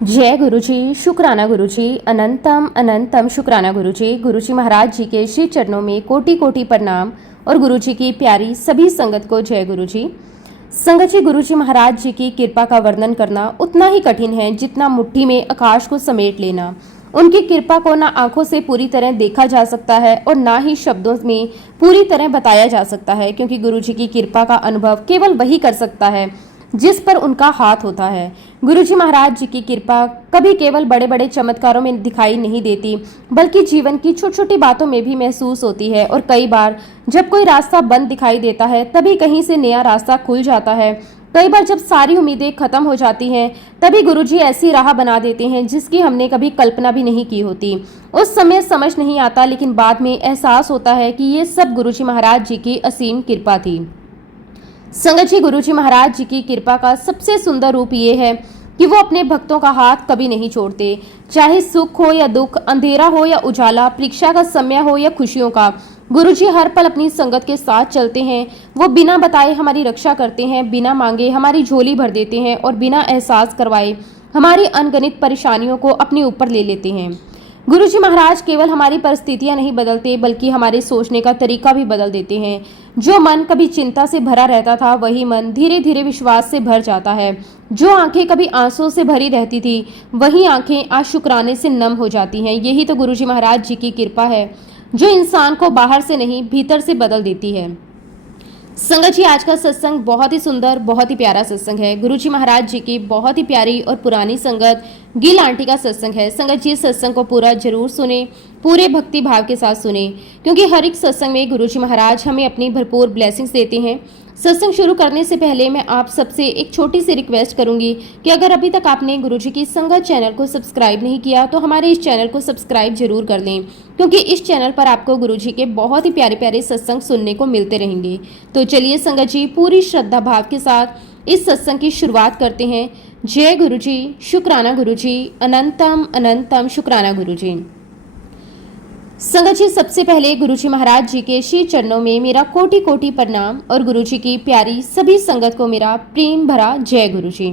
जय गुरुजी, शुक्राना गुरुजी, अनंतम अनंतम शुक्राना गुरुजी। गुरुजी महाराज जी के श्री चरणों में कोटि कोटि प्रणाम और गुरुजी की प्यारी सभी संगत को जय गुरुजी। संगत जी, गुरुजी महाराज जी की कृपा का वर्णन करना उतना ही कठिन है जितना मुट्ठी में आकाश को समेट लेना। उनकी कृपा को ना आंखों से पूरी तरह देखा जा सकता है और ना ही शब्दों में पूरी तरह बताया जा सकता है, क्योंकि गुरुजी की कृपा का अनुभव केवल वही कर सकता है जिस पर उनका हाथ होता है। गुरुजी महाराज जी की कृपा कभी केवल बड़े बड़े चमत्कारों में दिखाई नहीं देती, बल्कि जीवन की छोटी छोटी बातों में भी महसूस होती है। और कई बार जब कोई रास्ता बंद दिखाई देता है, तभी कहीं से नया रास्ता खुल जाता है। कई बार जब सारी उम्मीदें खत्म हो जाती हैं, तभी गुरुजी ऐसी राह बना देते हैं जिसकी हमने कभी कल्पना भी नहीं की होती। उस समय समझ नहीं आता, लेकिन बाद में एहसास होता है कि ये सब गुरुजी महाराज जी की असीम कृपा थी। संगत जी, गुरुजी महाराज जी की कृपा का सबसे सुंदर रूप ये है कि वो अपने भक्तों का हाथ कभी नहीं छोड़ते। चाहे सुख हो या दुख, अंधेरा हो या उजाला, परीक्षा का समय हो या खुशियों का, गुरुजी हर पल अपनी संगत के साथ चलते हैं। वो बिना बताए हमारी रक्षा करते हैं, बिना मांगे हमारी झोली भर देते हैं और बिना एहसास करवाए हमारी अनगिनत परेशानियों को अपने ऊपर ले लेते हैं। गुरुजी महाराज केवल हमारी परिस्थितियां नहीं बदलते, बल्कि हमारे सोचने का तरीका भी बदल देते हैं। जो मन कभी चिंता से भरा रहता था, वही मन धीरे धीरे विश्वास से भर जाता है। जो आंखें कभी आंसुओं से भरी रहती थी, वही आंखें आज शुक्राने से नम हो जाती हैं। यही तो गुरुजी महाराज जी की कृपा है, जो इंसान को बाहर से नहीं भीतर से बदल देती है। संगत जी, आज का सत्संग बहुत ही सुंदर, बहुत ही प्यारा सत्संग है। गुरुजी महाराज जी की बहुत ही प्यारी और पुरानी संगत गिल आंटी का सत्संग है। संगत जी, सत्संग को पूरा जरूर सुने, पूरे भक्ति भाव के साथ सुने, क्योंकि हर एक सत्संग में गुरुजी महाराज हमें अपनी भरपूर ब्लेसिंग्स देते हैं। सत्संग शुरू करने से पहले मैं आप सबसे एक छोटी सी रिक्वेस्ट करूंगी कि अगर अभी तक आपने गुरुजी की संगत चैनल को सब्सक्राइब नहीं किया, तो हमारे इस चैनल को सब्सक्राइब जरूर कर लें, क्योंकि इस चैनल पर आपको गुरुजी के बहुत ही प्यारे प्यारे सत्संग सुनने को मिलते रहेंगे। तो चलिए संगत जी, पूरी श्रद्धा भाव के साथ इस सत्संग की शुरुआत करते हैं। जय गुरुजी, शुक्राना गुरुजी, अनंतम अनंतम शुक्राना गुरुजी। संगत जी, सबसे पहले गुरुजी महाराज जी के श्री चरणों में मेरा कोटि कोटि प्रणाम और गुरुजी की प्यारी सभी संगत को मेरा प्रेम भरा जय गुरुजी।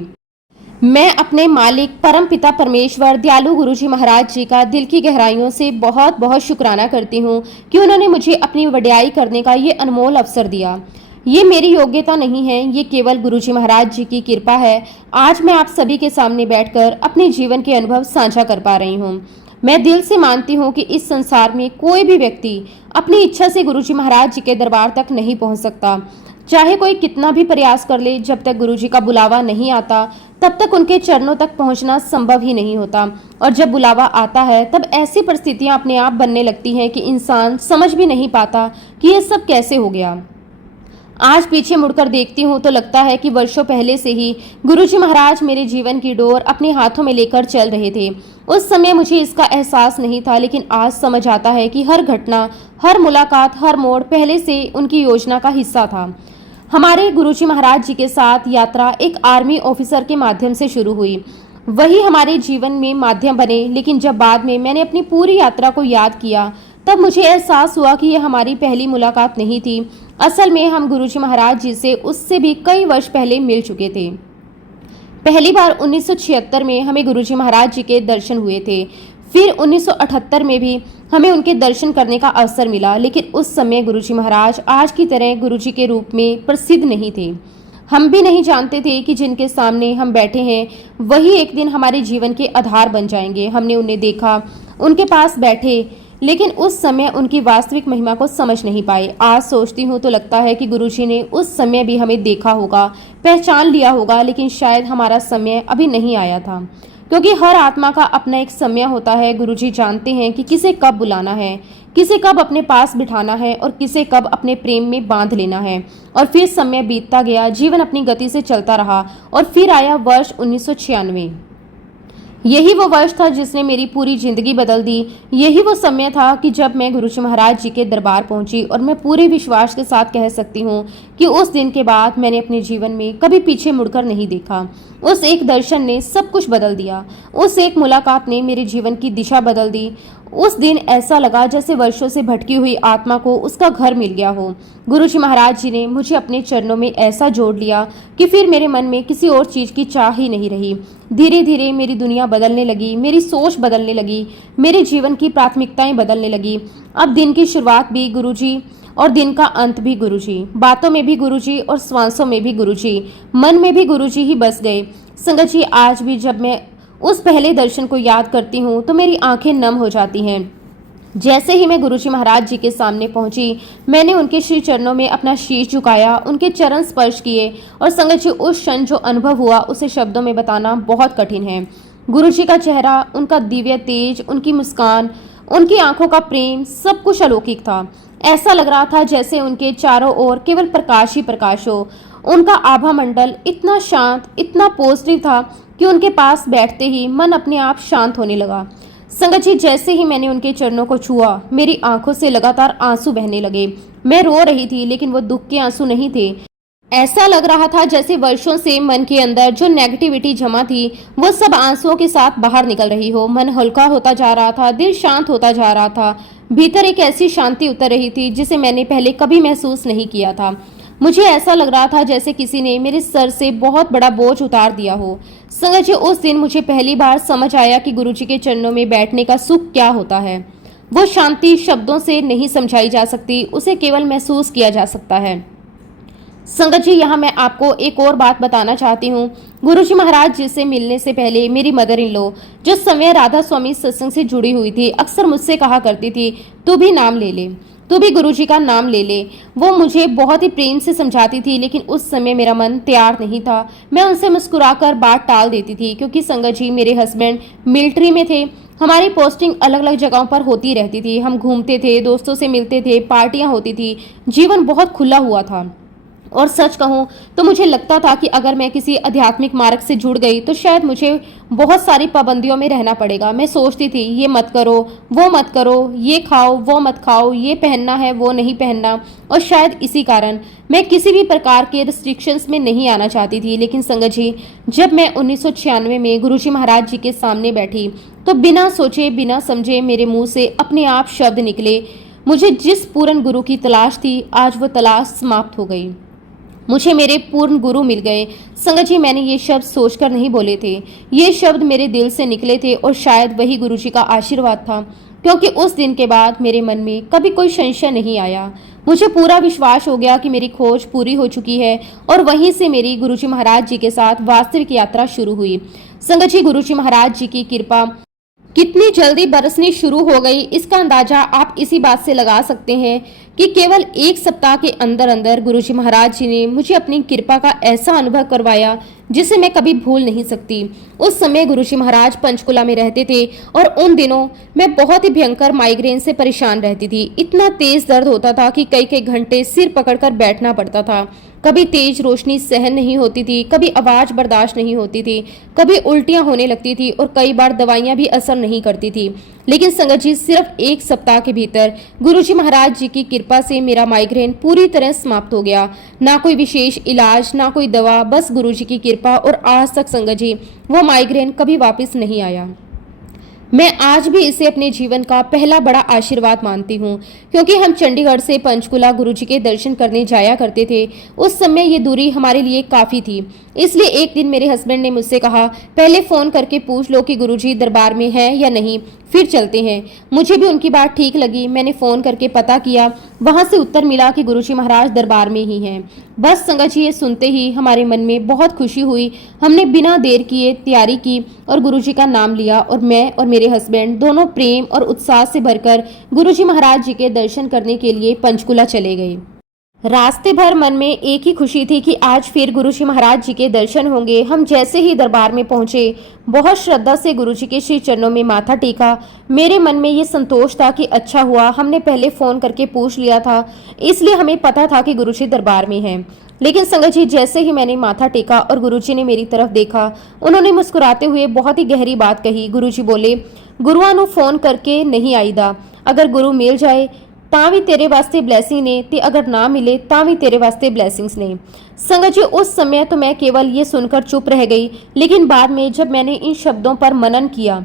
मैं अपने मालिक परम पिता परमेश्वर दयालु गुरुजी महाराज जी का दिल की गहराइयों से बहुत बहुत शुक्राना करती हूँ कि उन्होंने मुझे अपनी वड्याई करने का ये अनमोल अवसर दिया। ये मेरी योग्यता नहीं है, ये केवल गुरुजी महाराज जी की कृपा है। आज मैं आप सभी के सामने बैठकर अपने जीवन के अनुभव साझा कर पा रही हूँ। मैं दिल से मानती हूँ कि इस संसार में कोई भी व्यक्ति अपनी इच्छा से गुरुजी महाराज जी के दरबार तक नहीं पहुँच सकता। चाहे कोई कितना भी प्रयास कर ले, जब तक गुरुजी का बुलावा नहीं आता, तब तक उनके चरणों तक पहुंचना संभव ही नहीं होता। और जब बुलावा आता है, तब ऐसी परिस्थितियां अपने आप बनने लगती हैं कि इंसान समझ भी नहीं पाता कि ये सब कैसे हो गया। आज पीछे मुड़कर देखती हूँ तो लगता है कि वर्षों पहले से ही गुरुजी महाराज मेरे जीवन की डोर अपने हाथों में लेकर चल रहे थे। उस समय मुझे इसका एहसास नहीं था, लेकिन आज समझ आता है कि हर घटना, हर मुलाकात, हर मोड़ पहले से उनकी योजना का हिस्सा था। हमारे गुरुजी महाराज जी के साथ यात्रा एक आर्मी ऑफिसर के माध्यम से शुरू हुई। वही हमारे जीवन में माध्यम बने, लेकिन जब बाद में मैंने अपनी पूरी यात्रा को याद किया, तब मुझे एहसास हुआ कि यह हमारी पहली मुलाकात नहीं थी। असल में हम गुरुजी महाराज जी से उससे भी कई वर्ष पहले मिल चुके थे। पहली बार 1976 में हमें गुरुजी महाराज जी के दर्शन हुए थे। फिर 1978 में भी हमें उनके दर्शन करने का अवसर मिला, लेकिन उस समय गुरुजी महाराज आज की तरह गुरुजी के रूप में प्रसिद्ध नहीं थे। हम भी नहीं जानते थे कि जिनके सामने हम बैठे हैं वही एक दिन हमारे जीवन के आधार बन जाएंगे। हमने उन्हें देखा, उनके पास बैठे, लेकिन उस समय उनकी वास्तविक महिमा को समझ नहीं पाए। आज सोचती हूँ तो लगता है कि गुरुजी ने उस समय भी हमें देखा होगा, पहचान लिया होगा, लेकिन शायद हमारा समय अभी नहीं आया था, क्योंकि हर आत्मा का अपना एक समय होता है। गुरुजी जानते हैं कि किसे कब बुलाना है, किसे कब अपने पास बिठाना है और किसे कब अपने प्रेम में बांध लेना है। और फिर समय बीतता गया, जीवन अपनी गति से चलता रहा और फिर आया वर्ष 1996। यही वो वर्ष था जिसने मेरी पूरी जिंदगी बदल दी। यही वो समय था कि जब मैं गुरुजी महाराज जी के दरबार पहुंची, और मैं पूरे विश्वास के साथ कह सकती हूँ कि उस दिन के बाद मैंने अपने जीवन में कभी पीछे मुड़कर नहीं देखा। उस एक दर्शन ने सब कुछ बदल दिया। उस एक मुलाकात ने मेरे जीवन की दिशा बदल दी। उस दिन ऐसा लगा जैसे वर्षों से भटकी हुई आत्मा को उसका घर मिल गया हो। गुरुजी महाराज जी ने मुझे अपने चरणों में ऐसा जोड़ लिया कि फिर मेरे मन में किसी और चीज की चाह ही नहीं रही। धीरे धीरे मेरी दुनिया बदलने लगी, मेरी सोच बदलने लगी, मेरे जीवन की प्राथमिकताएं बदलने लगी। अब दिन की शुरुआत भी गुरुजी और दिन का अंत भी गुरुजी, बातों में भी गुरुजी और श्वासों में भी गुरुजी, मन में भी गुरुजी ही बस गए। संगत जी, आज भी जब मैं उस पहले दर्शन को याद करती हूँ तो मेरी आंखें नम हो जाती हैं। जैसे ही मैं गुरुजी महाराज जी के सामने पहुंची, मैंने उनके श्री चरणों में अपना शीश झुकाया, उनके चरण स्पर्श किए और संगत जी, उस क्षण जो अनुभव हुआ उसे शब्दों में बताना बहुत कठिन है। गुरुजी का चेहरा, उनका दिव्य तेज, उनकी मुस्कान, उनकी आंखों का प्रेम, सब कुछ अलौकिक था। ऐसा लग रहा था जैसे उनके चारों ओर केवल प्रकाश ही प्रकाश हो। उनका आभा मंडल इतना शांत, इतना पॉजिटिव था कि उनके पास बैठते ही मन अपने आप शांत होने लगा। संगत जी, जैसे ही मैंने उनके चरणों को छुआ, मेरी आंखों से लगातार आंसू बहने लगे। मैं रो रही थी, लेकिन वो दुख के आंसू नहीं थे। ऐसा लग रहा था जैसे वर्षों से मन के अंदर जो नेगेटिविटी जमा थी वो सब आंसुओं के साथ बाहर निकल रही हो। मन हल्का होता जा रहा था, दिल शांत होता जा रहा था। भीतर एक ऐसी शांति उतर रही थी जिसे मैंने पहले कभी महसूस नहीं किया था। मुझे ऐसा लग रहा था जैसे किसी ने मेरे सर से बहुत बड़ा बोझ उतार दिया हो। संगत जी, उस दिन मुझे पहली बार समझ आया कि गुरुजी के चरणों में बैठने का सुख क्या होता है। वो शांति शब्दों से नहीं समझाई जा सकती, उसे केवल महसूस किया जा सकता है। संगत जी, यहाँ मैं आपको एक और बात बताना चाहती हूँ। गुरुजी महाराज जी से मिलने से पहले मेरी मदर इन लॉ, जो समय राधा स्वामी सत्संग से जुड़ी हुई थी, अक्सर मुझसे कहा करती थी, तू भी नाम ले ले, तू भी गुरुजी का नाम ले ले। वो मुझे बहुत ही प्रेम से समझाती थी, लेकिन उस समय मेरा मन तैयार नहीं था। मैं उनसे मुस्कुराकर बात टाल देती थी, क्योंकि संगत जी, मेरे हस्बैंड मिलिट्री में थे। हमारी पोस्टिंग अलग अलग जगहों पर होती रहती थी। हम घूमते थे, दोस्तों से मिलते थे, पार्टियां होती थी, जीवन बहुत खुला हुआ था। और सच कहूँ तो मुझे लगता था कि अगर मैं किसी आध्यात्मिक मार्ग से जुड़ गई तो शायद मुझे बहुत सारी पाबंदियों में रहना पड़ेगा। मैं सोचती थी, ये मत करो, वो मत करो, ये खाओ, वो मत खाओ, ये पहनना है, वो नहीं पहनना। और शायद इसी कारण मैं किसी भी प्रकार के रिस्ट्रिक्शंस में नहीं आना चाहती थी। लेकिन संगत जी, जब मैं 1996 में गुरुजी महाराज जी के सामने बैठी तो बिना सोचे बिना समझे मेरे मुंह से अपने आप शब्द निकले। मुझे जिस पूर्ण गुरु की तलाश थी, आज वो तलाश समाप्त हो गई। मुझे मेरे पूर्ण गुरु मिल गए। संगत जी, मैंने ये शब्द सोचकर नहीं बोले थे, ये शब्द मेरे दिल से निकले थे और शायद वही गुरुजी का आशीर्वाद था, क्योंकि उस दिन के बाद मेरे मन में कभी कोई संशय नहीं आया। मुझे पूरा विश्वास हो गया कि मेरी खोज पूरी हो चुकी है और वहीं से मेरी गुरुजी महाराज जी के साथ वास्तविक यात्रा शुरू हुई। संगत जी, गुरुजी महाराज जी की कृपा कितनी जल्दी बरसनी शुरू हो गई, इसका अंदाजा आप इसी बात से लगा सकते हैं कि केवल एक सप्ताह के अंदर अंदर गुरुजी महाराज जी ने मुझे अपनी कृपा का ऐसा अनुभव करवाया जिसे मैं कभी भूल नहीं सकती। उस समय गुरुजी महाराज पंचकुला में रहते थे और उन दिनों मैं बहुत ही भयंकर माइग्रेन से परेशान रहती थी। इतना तेज दर्द होता था कि कई कई घंटे सिर पकड़कर बैठना पड़ता था। कभी तेज रोशनी सहन नहीं होती थी, कभी आवाज बर्दाश्त नहीं होती थी, कभी उल्टियां होने लगती थी और कई बार दवाइयां भी असर नहीं करती थी। लेकिन संगत जी, सिर्फ एक सप्ताह के भीतर गुरुजी महाराज जी की कृपा से मेरा माइग्रेन पूरी तरह समाप्त हो गया। ना कोई विशेष इलाज, ना कोई दवा, बस गुरुजी की कृपा, और आज तक संगत जी वो माइग्रेन कभी वापस नहीं आया। मैं आज भी इसे अपने जीवन का पहला बड़ा आशीर्वाद मानती हूँ, क्योंकि हम चंडीगढ़ से पंचकुला गुरुजी के दर्शन करने जाया करते थे। उस समय ये दूरी हमारे लिए काफ़ी थी, इसलिए एक दिन मेरे हस्बैंड ने मुझसे कहा, पहले फ़ोन करके पूछ लो कि गुरुजी दरबार में है या नहीं, फिर चलते हैं। मुझे भी उनकी बात ठीक लगी। मैंने फ़ोन करके पता किया, वहाँ से उत्तर मिला कि गुरुजी महाराज दरबार में ही हैं। बस संगत जी, ये सुनते ही हमारे मन में बहुत खुशी हुई। हमने बिना देर किए तैयारी की और गुरुजी का नाम लिया और मैं और मेरे हस्बैंड दोनों प्रेम और उत्साह से भरकर गुरुजी महाराज जी के दर्शन करने के लिए पंचकुला चले गए। रास्ते भर मन में एक ही खुशी थी कि आज फिर गुरुजी महाराज जी के दर्शन होंगे। हम जैसे ही दरबार में पहुंचे, बहुत श्रद्धा से गुरुजी के श्री चरणों में माथा टेका। मेरे मन में ये संतोष था कि अच्छा हुआ हमने पहले फ़ोन करके पूछ लिया था, इसलिए हमें पता था कि गुरुजी दरबार में हैं। लेकिन संगत जी, जैसे ही मैंने माथा टेका और गुरुजी ने मेरी तरफ देखा, उन्होंने मुस्कुराते हुए बहुत ही गहरी बात कही। गुरुजी बोले, गुरुआ नू फोन करके नहीं आईदा, अगर गुरु मिल जाए ਤਾਂ ਵੀ तेरे वास्ते ब्लैसिंग ने, ते अगर ना मिले ਤਾਂ भी तेरे वास्ते ब्लैसिंग्स ने। संगत जी, उस समय तो मैं केवल ये सुनकर चुप रह गई, लेकिन बाद में जब मैंने इन शब्दों पर मनन किया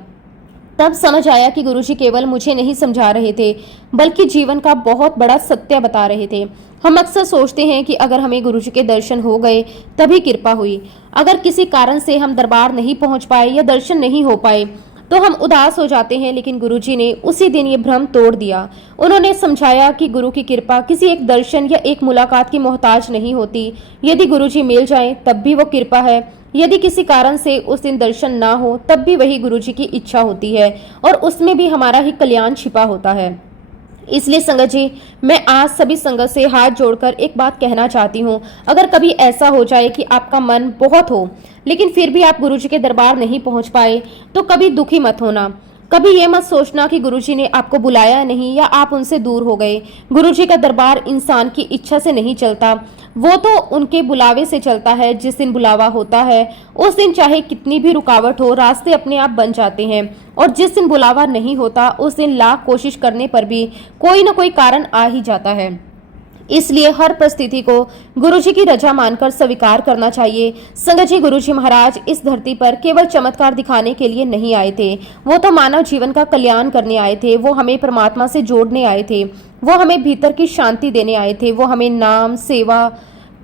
तब समझ आया कि गुरुजी केवल मुझे नहीं समझा रहे थे, बल्कि जीवन का बहुत बड़ा सत्य बता रहे थे। हम अक्सर सोचते हैं कि अगर हमें गुरुजी के दर्शन हो गए तभी कृपा हुई। अगर किसी कारण से हम दरबार नहीं पहुंच पाए या दर्शन नहीं हो पाए तो हम उदास हो जाते हैं, लेकिन गुरुजी ने उसी दिन ये भ्रम तोड़ दिया। उन्होंने समझाया कि गुरु की कृपा किसी एक दर्शन या एक मुलाकात की मोहताज नहीं होती। यदि गुरुजी मिल जाएं तब भी वो कृपा है। यदि किसी कारण से उस दिन दर्शन ना हो तब भी वही गुरुजी की इच्छा होती है और उसमें भी हमारा ही कल्याण छिपा होता है। इसलिए संगत जी, मैं आज सभी संगत से हाथ जोड़कर एक बात कहना चाहती हूँ। अगर कभी ऐसा हो जाए कि आपका मन बहुत हो लेकिन फिर भी आप गुरुजी के दरबार नहीं पहुंच पाए तो कभी दुखी मत होना। कभी ये मत सोचना कि गुरुजी ने आपको बुलाया नहीं या आप उनसे दूर हो गए। गुरुजी का दरबार इंसान की इच्छा से नहीं चलता, वो तो उनके बुलावे से चलता है। जिस दिन बुलावा होता है उस दिन चाहे कितनी भी रुकावट हो, रास्ते अपने आप बन जाते हैं। और जिस दिन बुलावा नहीं होता उस दिन लाख कोशिश करने पर भी कोई न कोई कारण आ ही जाता है। इसलिए हर परिस्थिति को गुरुजी की रजा मानकर स्वीकार करना चाहिए। संगत जी, गुरुजी महाराज इस धरती पर केवल चमत्कार दिखाने के लिए नहीं आए थे, वो तो मानव जीवन का कल्याण करने आए थे। वो हमें परमात्मा से जोड़ने आए थे, वो हमें भीतर की शांति देने आए थे, वो हमें नाम, सेवा,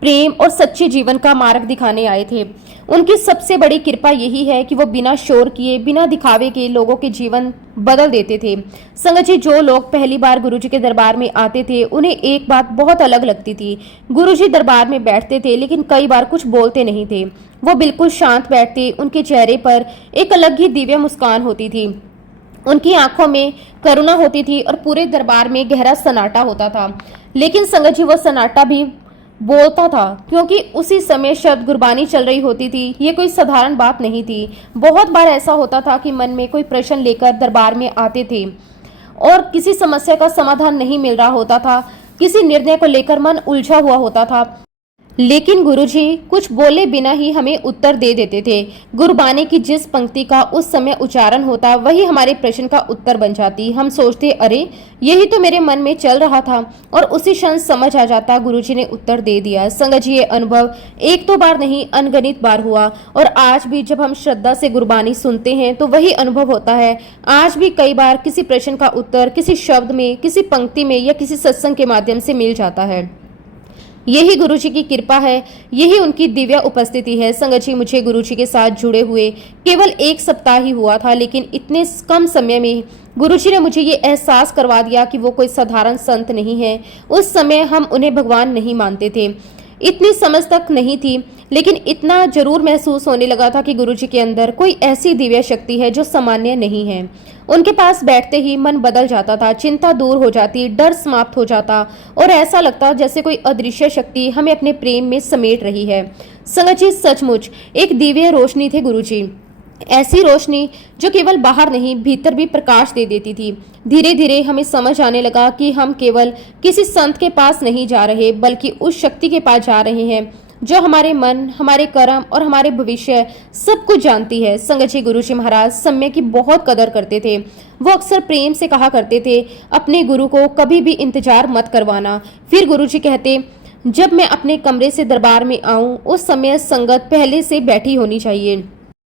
प्रेम और सच्चे जीवन का मार्ग दिखाने आए थे। उनकी सबसे बड़ी कृपा यही है कि वो बिना शोर किए, बिना दिखावे के लोगों के जीवन बदल देते थे। संगत जी, जो लोग पहली बार गुरुजी के दरबार में आते थे उन्हें एक बात बहुत अलग लगती थी। गुरुजी दरबार में बैठते थे लेकिन कई बार कुछ बोलते नहीं थे। वो बिल्कुल शांत बैठते, उनके चेहरे पर एक अलग ही दिव्य मुस्कान होती थी, उनकी आंखों में करुणा होती थी और पूरे दरबार में गहरा सन्नाटा होता था। लेकिन संगत जी, वो सन्नाटा भी बोलता था क्योंकि उसी समय शब्द गुरबानी चल रही होती थी। ये कोई साधारण बात नहीं थी। बहुत बार ऐसा होता था कि मन में कोई प्रश्न लेकर दरबार में आते थे और किसी समस्या का समाधान नहीं मिल रहा होता था, किसी निर्णय को लेकर मन उलझा हुआ होता था, लेकिन गुरुजी कुछ बोले बिना ही हमें उत्तर दे देते थे। गुरबानी की जिस पंक्ति का उस समय उच्चारण होता वही हमारे प्रश्न का उत्तर बन जाती। हम सोचते, अरे यही तो मेरे मन में चल रहा था, और उसी क्षण समझ आ जाता गुरुजी ने उत्तर दे दिया। संगत जी, ये अनुभव एक दो बार नहीं अनगिनत बार हुआ और आज भी जब हम श्रद्धा से गुरबानी सुनते हैं तो वही अनुभव होता है। आज भी कई बार किसी प्रश्न का उत्तर किसी शब्द में, किसी पंक्ति में या किसी सत्संग के माध्यम से मिल जाता है। यही गुरुजी की कृपा है, यही उनकी दिव्य उपस्थिति है। संगत जी, मुझे गुरुजी के साथ जुड़े हुए केवल एक सप्ताह ही हुआ था, लेकिन इतने कम समय में गुरुजी ने मुझे ये एहसास करवा दिया कि वो कोई साधारण संत नहीं है। उस समय हम उन्हें भगवान नहीं मानते थे, इतनी समझ तक नहीं थी, लेकिन इतना जरूर महसूस होने लगा था कि गुरुजी के अंदर कोई ऐसी दिव्य शक्ति है जो सामान्य नहीं है। उनके पास बैठते ही मन बदल जाता था, चिंता दूर हो जाती, डर समाप्त हो जाता और ऐसा लगता जैसे कोई अदृश्य शक्ति हमें अपने प्रेम में समेट रही है। संगत जी, सचमुच एक दिव्य रोशनी थे गुरुजी, ऐसी रोशनी जो केवल बाहर नहीं भीतर भी प्रकाश दे देती थी। धीरे धीरे हमें समझ आने लगा कि हम केवल किसी संत के पास नहीं जा रहे, बल्कि उस शक्ति के पास जा रहे हैं जो हमारे मन, हमारे कर्म और हमारे भविष्य सब कुछ जानती है। संगत जी, गुरुजी महाराज समय की बहुत कदर करते थे। वो अक्सर प्रेम से कहा करते थे, अपने गुरु को कभी भी इंतजार मत करवाना। फिर गुरुजी कहते, जब मैं अपने कमरे से दरबार में आऊं उस समय संगत पहले से बैठी होनी चाहिए।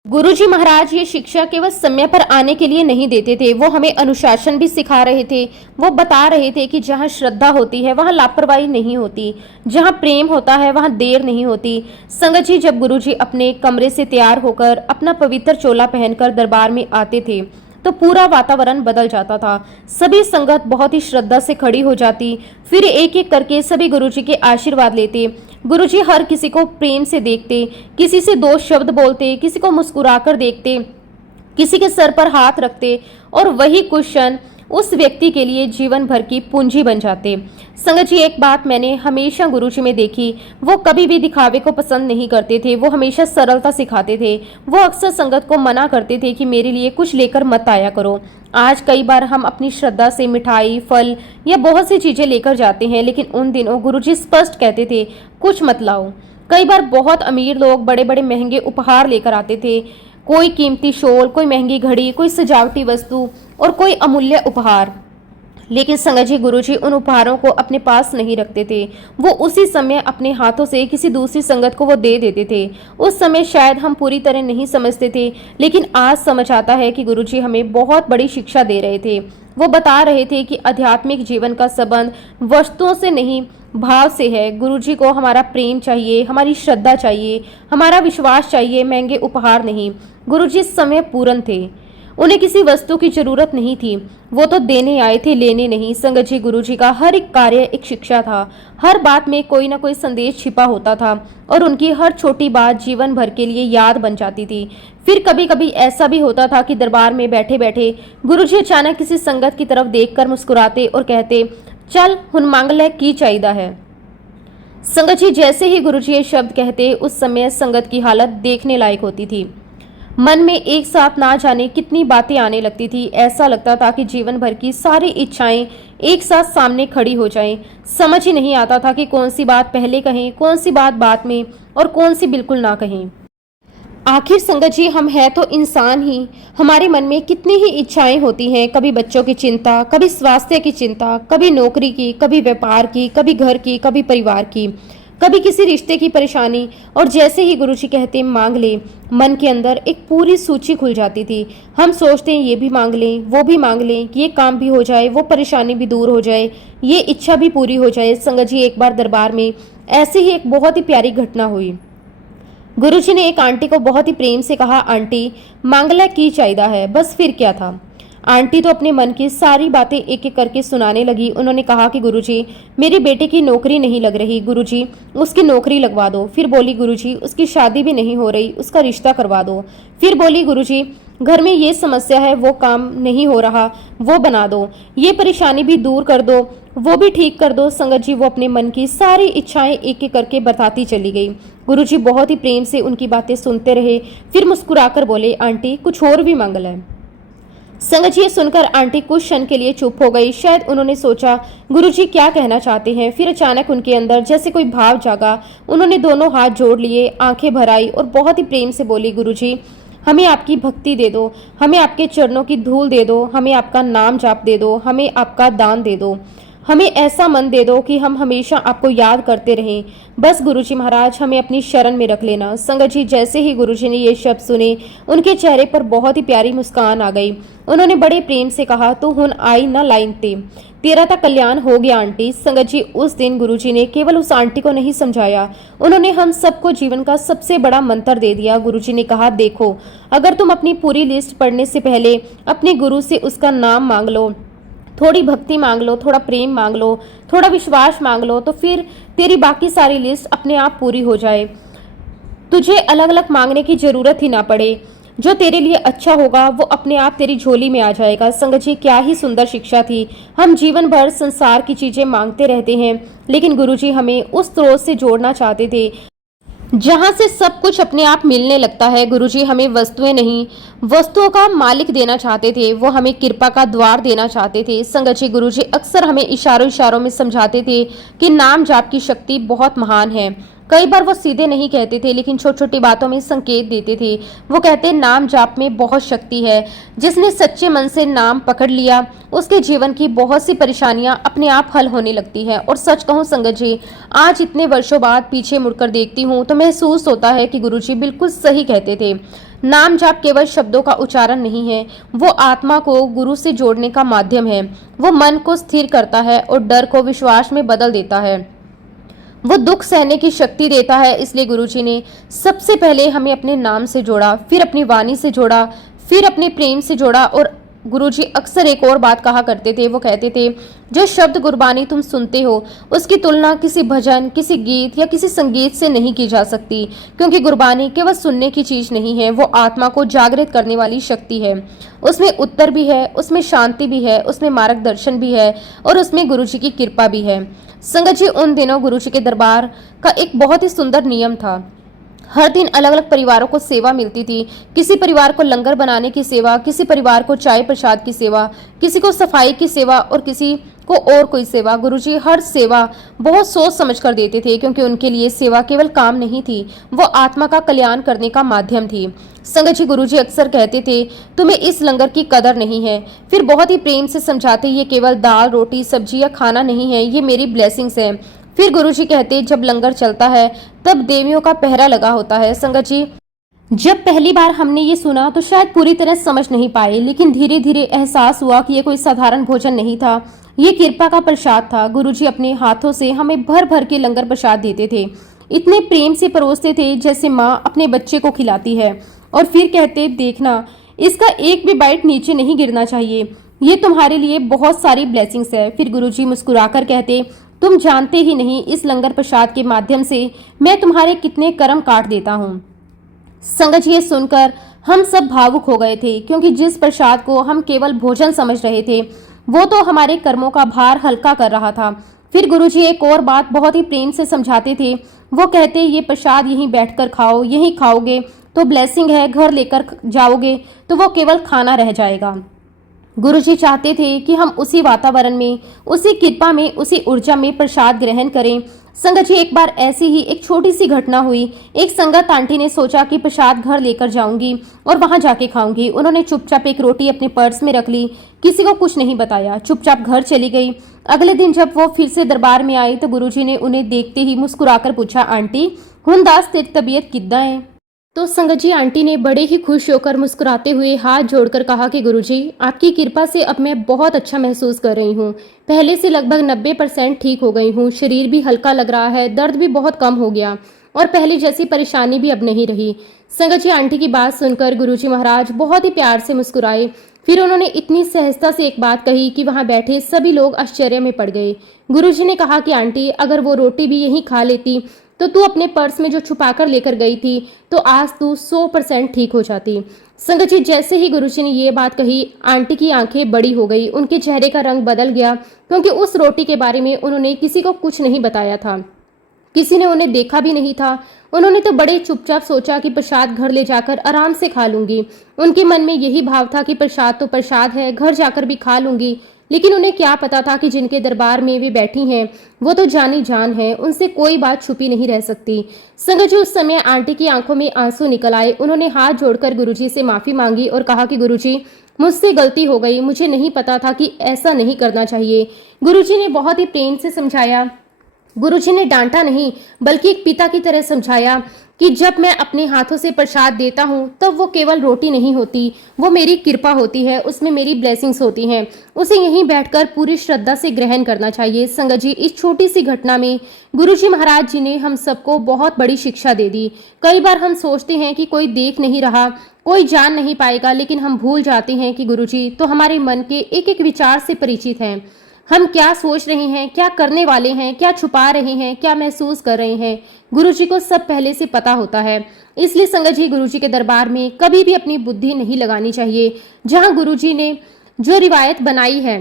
गुरुजी महाराज ये शिक्षा केवल समय पर आने के लिए नहीं देते थे, वो हमें अनुशासन भी सिखा रहे थे। वो बता रहे थे कि जहाँ श्रद्धा होती है वहाँ लापरवाही नहीं होती, जहाँ प्रेम होता है वहाँ देर नहीं होती। संगत जी, जब गुरुजी अपने कमरे से तैयार होकर अपना पवित्र चोला पहनकर दरबार में आते थे तो पूरा वातावरण बदल जाता था। सभी संगत बहुत ही श्रद्धा से खड़ी हो जाती, फिर एक एक करके सभी गुरुजी के आशीर्वाद लेते। गुरुजी हर किसी को प्रेम से देखते, किसी से दो शब्द बोलते, किसी को मुस्कुराकर देखते, किसी के सर पर हाथ रखते और वही कुछ क्षण उस व्यक्ति के लिए जीवन भर की पूंजी बन जाते। संगत जी, एक बात मैंने हमेशा गुरुजी में देखी, वो कभी भी दिखावे को पसंद नहीं करते थे, वो हमेशा सरलता सिखाते थे। वो अक्सर संगत को मना करते थे कि मेरे लिए कुछ लेकर मत आया करो। आज कई बार हम अपनी श्रद्धा से मिठाई, फल या बहुत सी चीजें लेकर जाते हैं, लेकिन उन दिनों गुरुजी स्पष्ट कहते थे, कुछ मत लाओ। कई बार बहुत अमीर लोग बड़े बड़े महंगे उपहार लेकर आते थे, कोई कीमती शॉल, कोई महंगी घड़ी, कोई सजावटी वस्तु और कोई अमूल्य उपहार। लेकिन संगत जी गुरुजी उन उपहारों को अपने पास नहीं रखते थे। वो उसी समय अपने हाथों से किसी दूसरी संगत को वो दे देते थे। उस समय शायद हम पूरी तरह नहीं समझते थे, लेकिन आज समझ आता है कि गुरुजी हमें बहुत बड़ी शिक्षा दे रहे थे। वो बता रहे थे कि आध्यात्मिक जीवन का संबंध वस्तुओं से नहीं, भाव से है। गुरुजी को हमारा प्रेम चाहिए, हमारी श्रद्धा चाहिए, हमारा विश्वास चाहिए, महंगे उपहार नहीं। गुरुजी इस समय पूर्ण थे, उन्हें किसी वस्तु की जरूरत नहीं थी। वो तो देने आए थे, लेने नहीं। संगत जी गुरुजी का हर एक कार्य एक शिक्षा था। हर बात में कोई ना कोई संदेश छिपा होता था और उनकी हर छोटी बात जीवन भर के लिए याद बन जाती थी। फिर कभी कभी ऐसा भी होता था कि दरबार में बैठे बैठे गुरुजी अचानक किसी संगत की तरफ देखकर मुस्कुराते और कहते, चल हुन मांग ले की चाहिदा है। संगत जी जैसे ही गुरुजी ये शब्द कहते, उस समय संगत की हालत देखने लायक होती थी। मन में एक साथ ना जाने कितनी बातें आने लगती थी। ऐसा लगता था कि जीवन भर की सारी इच्छाएं एक साथ सामने खड़ी हो जाएं। समझ ही नहीं आता था कि कौन सी बात पहले कहें, कौन सी बात बाद में और कौन सी बिल्कुल ना कहें। आखिर संगत जी हम हैं तो इंसान ही, हमारे मन में कितनी ही इच्छाएं होती हैं। कभी बच्चों की चिंता, कभी स्वास्थ्य की चिंता, कभी नौकरी की, कभी व्यापार की, कभी घर की, कभी परिवार की, कभी किसी रिश्ते की परेशानी। और जैसे ही गुरुजी कहते मांग ले, मन के अंदर एक पूरी सूची खुल जाती थी। हम सोचते हैं ये भी मांग लें, वो भी मांग लें, ये काम भी हो जाए, वो परेशानी भी दूर हो जाए, ये इच्छा भी पूरी हो जाए। संगत जी एक बार दरबार में ऐसी ही एक बहुत ही प्यारी घटना हुई। गुरुजी ने एक आंटी को बहुत ही प्रेम से कहा, आंटी मांगला की चाहिदा है। बस फिर क्या था, आंटी तो अपने मन की सारी बातें एक एक करके सुनाने लगी। उन्होंने कहा कि गुरुजी मेरी बेटे की नौकरी नहीं लग रही, गुरुजी उसकी नौकरी लगवा दो। फिर बोली गुरुजी उसकी शादी भी नहीं हो रही, उसका रिश्ता करवा दो। फिर बोली गुरुजी घर में ये समस्या है, वो काम नहीं हो रहा, वो बना दो। ये परेशानी भी दूर कर दो, वो भी ठीक कर दो। संगत जी वो अपने मन की सारी इच्छाएं एक एक करके बताती चली गई। गुरुजी बहुत ही प्रेम से उनकी बातें सुनते रहे। फिर मुस्कुराकर बोले, आंटी कुछ और भी मांगल है। संगत जी ये सुनकर आंटी कुछ क्षण के लिए चुप हो गई। शायद उन्होंने सोचा गुरुजी क्या कहना चाहते हैं। फिर अचानक उनके अंदर जैसे कोई भाव जागा। उन्होंने दोनों हाथ जोड़ लिए, आंखें भर आई और बहुत ही प्रेम से बोली, गुरुजी हमें आपकी भक्ति दे दो, हमें आपके चरणों की धूल दे दो, हमें आपका नाम जाप दे दो, हमें आपका दान दे दो, हमें ऐसा मन दे दो कि हम हमेशा आपको याद करते रहें। बस गुरुजी महाराज हमें अपनी शरण में रख लेना। संगत जी जैसे ही गुरुजी ने ये शब्द सुने, उनके चेहरे पर बहुत ही प्यारी मुस्कान आ गई। उन्होंने बड़े प्रेम से कहा, तू हुन आई ना लाइन ते, तेरा तो कल्याण हो गया आंटी। संगत जी उस दिन गुरुजी ने केवल उस आंटी को नहीं समझाया, उन्होंने हम सबको जीवन का सबसे बड़ा मंत्र दे दिया। गुरुजी ने कहा, देखो अगर तुम अपनी पूरी लिस्ट पढ़ने से पहले अपने गुरु से उसका नाम मांग लो, थोड़ी भक्ति मांग लो, थोड़ा प्रेम मांग लो, थोड़ा विश्वास मांग लो, तो फिर तेरी बाकी सारी लिस्ट अपने आप पूरी हो जाए। तुझे अलग अलग मांगने की जरूरत ही ना पड़े। जो तेरे लिए अच्छा होगा वो अपने आप तेरी झोली में आ जाएगा। संगत जी क्या ही सुंदर शिक्षा थी। हम जीवन भर संसार की चीजें मांगते रहते हैं, लेकिन गुरुजी हमें उस स्रोत से जोड़ना चाहते थे जहां से सब कुछ अपने आप मिलने लगता है। गुरुजी हमें वस्तुएं नहीं, वस्तुओं का मालिक देना चाहते थे। वो हमें कृपा का द्वार देना चाहते थे। संगत जी गुरुजी अक्सर हमें इशारों इशारों में समझाते थे कि नाम जाप की शक्ति बहुत महान है। कई बार वो सीधे नहीं कहते थे, लेकिन छोटी छोटी बातों में संकेत देते थे। वो कहते नाम जाप में बहुत शक्ति है। जिसने सच्चे मन से नाम पकड़ लिया उसके जीवन की बहुत सी परेशानियां अपने आप हल होने लगती है। और सच कहूं संगत जी, आज इतने वर्षों बाद पीछे मुड़कर देखती हूँ तो महसूस होता है कि गुरुजी बिल्कुल सही कहते थे। नाम जाप केवल शब्दों का उच्चारण नहीं है, वो आत्मा को गुरु से जोड़ने का माध्यम है। वो मन को स्थिर करता है और डर को विश्वास में बदल देता है। वो दुख सहने की शक्ति देता है। इसलिए गुरुजी ने सबसे पहले हमें अपने नाम से जोड़ा, फिर अपनी वाणी से जोड़ा, फिर अपने प्रेम से जोड़ा। और गुरुजी अक्सर एक और बात कहा करते थे, वो कहते थे जो शब्द गुरबानी तुम सुनते हो उसकी तुलना किसी भजन, किसी गीत या किसी संगीत से नहीं की जा सकती, क्योंकि गुरबानी केवल सुनने की चीज नहीं है, वो आत्मा को जागृत करने वाली शक्ति है। उसमें उत्तर भी है, उसमें शांति भी है, उसमें मार्गदर्शन भी है और उसमें गुरुजी की कृपा भी है। संगत जी उन दिनों गुरुजी के दरबार का एक बहुत ही सुंदर नियम था। हर दिन अलग अलग परिवारों को सेवा मिलती थी। किसी परिवार को लंगर बनाने की सेवा, किसी परिवार को चाय प्रसाद की सेवा, किसी को सफाई की सेवा और किसी को और कोई सेवा। गुरुजी हर सेवा बहुत सोच समझ कर देते थे, क्योंकि उनके लिए सेवा केवल काम नहीं थी, वो आत्मा का कल्याण करने का माध्यम थी। संगत जी, गुरुजी अक्सर कहते थे, तुम्हें इस लंगर की कदर नहीं है। फिर बहुत ही प्रेम से समझाते, ये केवल दाल रोटी सब्जी या खाना नहीं है, ये मेरी ब्लेसिंग्स है। फिर गुरुजी कहते, जब लंगर चलता है तब देवियों का पहरा लगा होता है। संगत जी, जब पहली बार हमने ये सुना तो शायद पूरी तरह समझ नहीं पाए, लेकिन धीरे धीरे एहसास हुआ कि ये कोई साधारण भोजन नहीं था, ये कृपा का प्रसाद था। गुरुजी अपने हाथों से हमें भर भर के लंगर प्रसाद देते थे, इतने प्रेम से परोसते थे जैसे माँ अपने बच्चे को खिलाती है, और फिर कहते, देखना इसका एक भी बाइट नीचे नहीं गिरना चाहिए, ये तुम्हारे लिए बहुत सारी ब्लेसिंग्स है। फिर गुरुजी मुस्कुराकर कहते, तुम जानते ही नहीं इस लंगर प्रसाद के माध्यम से मैं तुम्हारे कितने कर्म काट देता हूँ। संगत जी, ये सुनकर हम सब भावुक हो गए थे, क्योंकि जिस प्रसाद को हम केवल भोजन समझ रहे थे वो तो हमारे कर्मों का भार हल्का कर रहा था। फिर गुरुजी एक और बात बहुत ही प्रेम से समझाते थे। वो कहते, ये प्रसाद यहीं बैठकर खाओ, यहीं खाओगे तो ब्लेसिंग है, घर लेकर जाओगे तो वो केवल खाना रह जाएगा। गुरुजी चाहते थे कि हम उसी वातावरण में, उसी कृपा में, उसी ऊर्जा में प्रसाद ग्रहण करें। संगत जी, एक बार ऐसी ही एक छोटी सी घटना हुई। एक संगत आंटी ने सोचा कि प्रसाद घर लेकर जाऊंगी और वहां जाके खाऊंगी। उन्होंने चुपचाप एक रोटी अपने पर्स में रख ली, किसी को कुछ नहीं बताया, चुपचाप घर चली गई। अगले दिन जब वो फिर से दरबार में आई तो गुरुजी ने उन्हें देखते ही मुस्कुराकर पूछा, आंटी हुंदास तेरी तबीयत किद्दां है? तो संगत जी, आंटी ने बड़े ही खुश होकर मुस्कुराते हुए हाथ जोड़कर कहा कि गुरुजी, आपकी कृपा से अब मैं बहुत अच्छा महसूस कर रही हूँ। पहले से लगभग 90% ठीक हो गई हूँ, शरीर भी हल्का लग रहा है, दर्द भी बहुत कम हो गया और पहले जैसी परेशानी भी अब नहीं रही। संगत जी, आंटी की बात सुनकर गुरुजी महाराज बहुत ही प्यार से मुस्कुराए। फिर उन्होंने इतनी सहजता से एक बात कही कि वहां बैठे सभी लोग आश्चर्य में पड़ गए। गुरुजी ने कहा कि आंटी, अगर वो रोटी भी यहीं खा लेती तो तू अपने पर्स में जो छुपाकर लेकर गई थी तो आज तू 100% ठीक हो जाती। संगत जी, जैसे ही गुरुजी ने ये बात कही, आंटी की आंखें बड़ी हो गई, उनके चेहरे का रंग बदल गया, क्योंकि उस रोटी के बारे में उन्होंने किसी को कुछ नहीं बताया था, किसी ने उन्हें देखा भी नहीं था। उन्होंने तो बड़े चुपचाप सोचा कि प्रसाद घर ले जाकर आराम से खा लूंगी। उनके मन में यही भाव था कि प्रसाद तो प्रसाद है, घर जाकर भी खा लूंगी। लेकिन उन्हें क्या पता था कि जिनके दरबार में वे बैठी हैं वो तो जानी जान है, उनसे कोई बात छुपी नहीं रह सकती। संगत जी, उस समय आंटी की आंखों में आंसू निकल आए। उन्होंने हाथ जोड़कर गुरुजी से माफी मांगी और कहा कि गुरुजी, मुझसे गलती हो गई, मुझे नहीं पता था कि ऐसा नहीं करना चाहिए। गुरुजी ने बहुत ही प्रेम से समझाया। गुरुजी ने डांटा नहीं, बल्कि एक पिता की तरह समझाया कि जब मैं अपने हाथों से प्रसाद देता हूँ तब वो केवल रोटी नहीं होती, वो मेरी कृपा होती है, उसमें मेरी ब्लेसिंग्स होती हैं। उसे यहीं बैठकर पूरी श्रद्धा से ग्रहण करना चाहिए। संगत जी, इस छोटी सी घटना में गुरुजी महाराज जी ने हम सबको बहुत बड़ी शिक्षा दे दी। कई बार हम सोचते हैं कि कोई देख नहीं रहा, कोई जान नहीं पाएगा, लेकिन हम भूल जाते हैं कि गुरुजी तो हमारे मन के एक एक विचार से परिचित हैं। हम क्या सोच रहे हैं, क्या करने वाले हैं, क्या छुपा रहे हैं, क्या महसूस कर रहे हैं, गुरुजी को सब पहले से पता होता है। इसलिए संगत जी, गुरुजी के दरबार में कभी भी अपनी बुद्धि नहीं लगानी चाहिए। जहां गुरुजी ने जो रिवायत बनाई है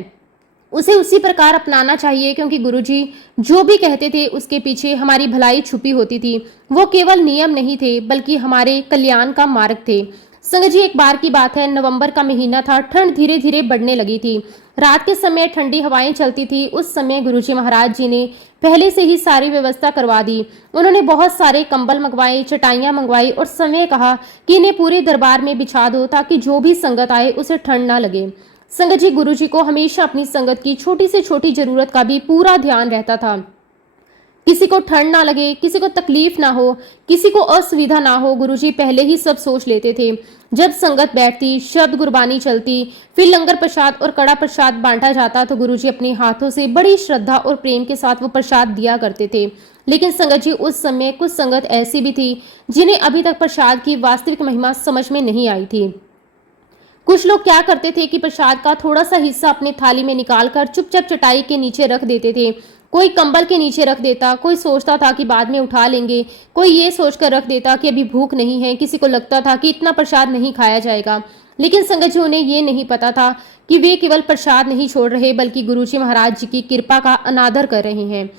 उसे उसी प्रकार अपनाना चाहिए, क्योंकि गुरुजी जो भी कहते थे उसके पीछे हमारी भलाई छुपी होती थी। वो केवल नियम नहीं थे, बल्कि हमारे कल्याण का मार्ग थे। संगत जी, एक बार की बात है, नवंबर का महीना था, ठंड धीरे धीरे बढ़ने लगी थी। रात के समय ठंडी हवाएं चलती थी। उस समय गुरुजी महाराज जी ने पहले से ही सारी व्यवस्था करवा दी। उन्होंने बहुत सारे कंबल मंगवाए, चटाइयां मंगवाई और समय कहा कि इन्हें पूरे दरबार में बिछा दो, ताकि जो भी संगत आए उसे ठंड ना लगे। संगत जी, गुरुजी को हमेशा अपनी संगत की छोटी से छोटी जरूरत का भी पूरा ध्यान रहता था। किसी को ठंड ना लगे, किसी को तकलीफ ना हो, किसी को असुविधा ना हो, गुरुजी पहले ही सब सोच लेते थे। जब संगत बैठती, शब्द गुरबानी चलती, फिर लंगर प्रसाद और कड़ा प्रसाद बांटा जाता तो गुरुजी अपने हाथों से बड़ी श्रद्धा और प्रेम के साथ वो प्रसाद दिया करते थे। लेकिन संगत जी, उस समय कुछ संगत ऐसी भी थी जिन्हें अभी तक प्रसाद की वास्तविक महिमा समझ में नहीं आई थी। कुछ लोग क्या करते थे कि प्रसाद का थोड़ा सा हिस्सा अपने थाली में निकालकर चुपचाप चटाई के नीचे रख देते थे। कोई कंबल के नीचे रख देता, कोई सोचता था कि बाद में उठा लेंगे, कोई ये सोचकर रख देता कि अभी भूख नहीं है, किसी को लगता था कि इतना प्रसाद नहीं खाया जाएगा। लेकिन संगत जी, उन्हें ये नहीं पता था कि वे केवल प्रसाद नहीं छोड़ रहे, बल्कि गुरुजी महाराज जी की कृपा का अनादर कर रहे हैं।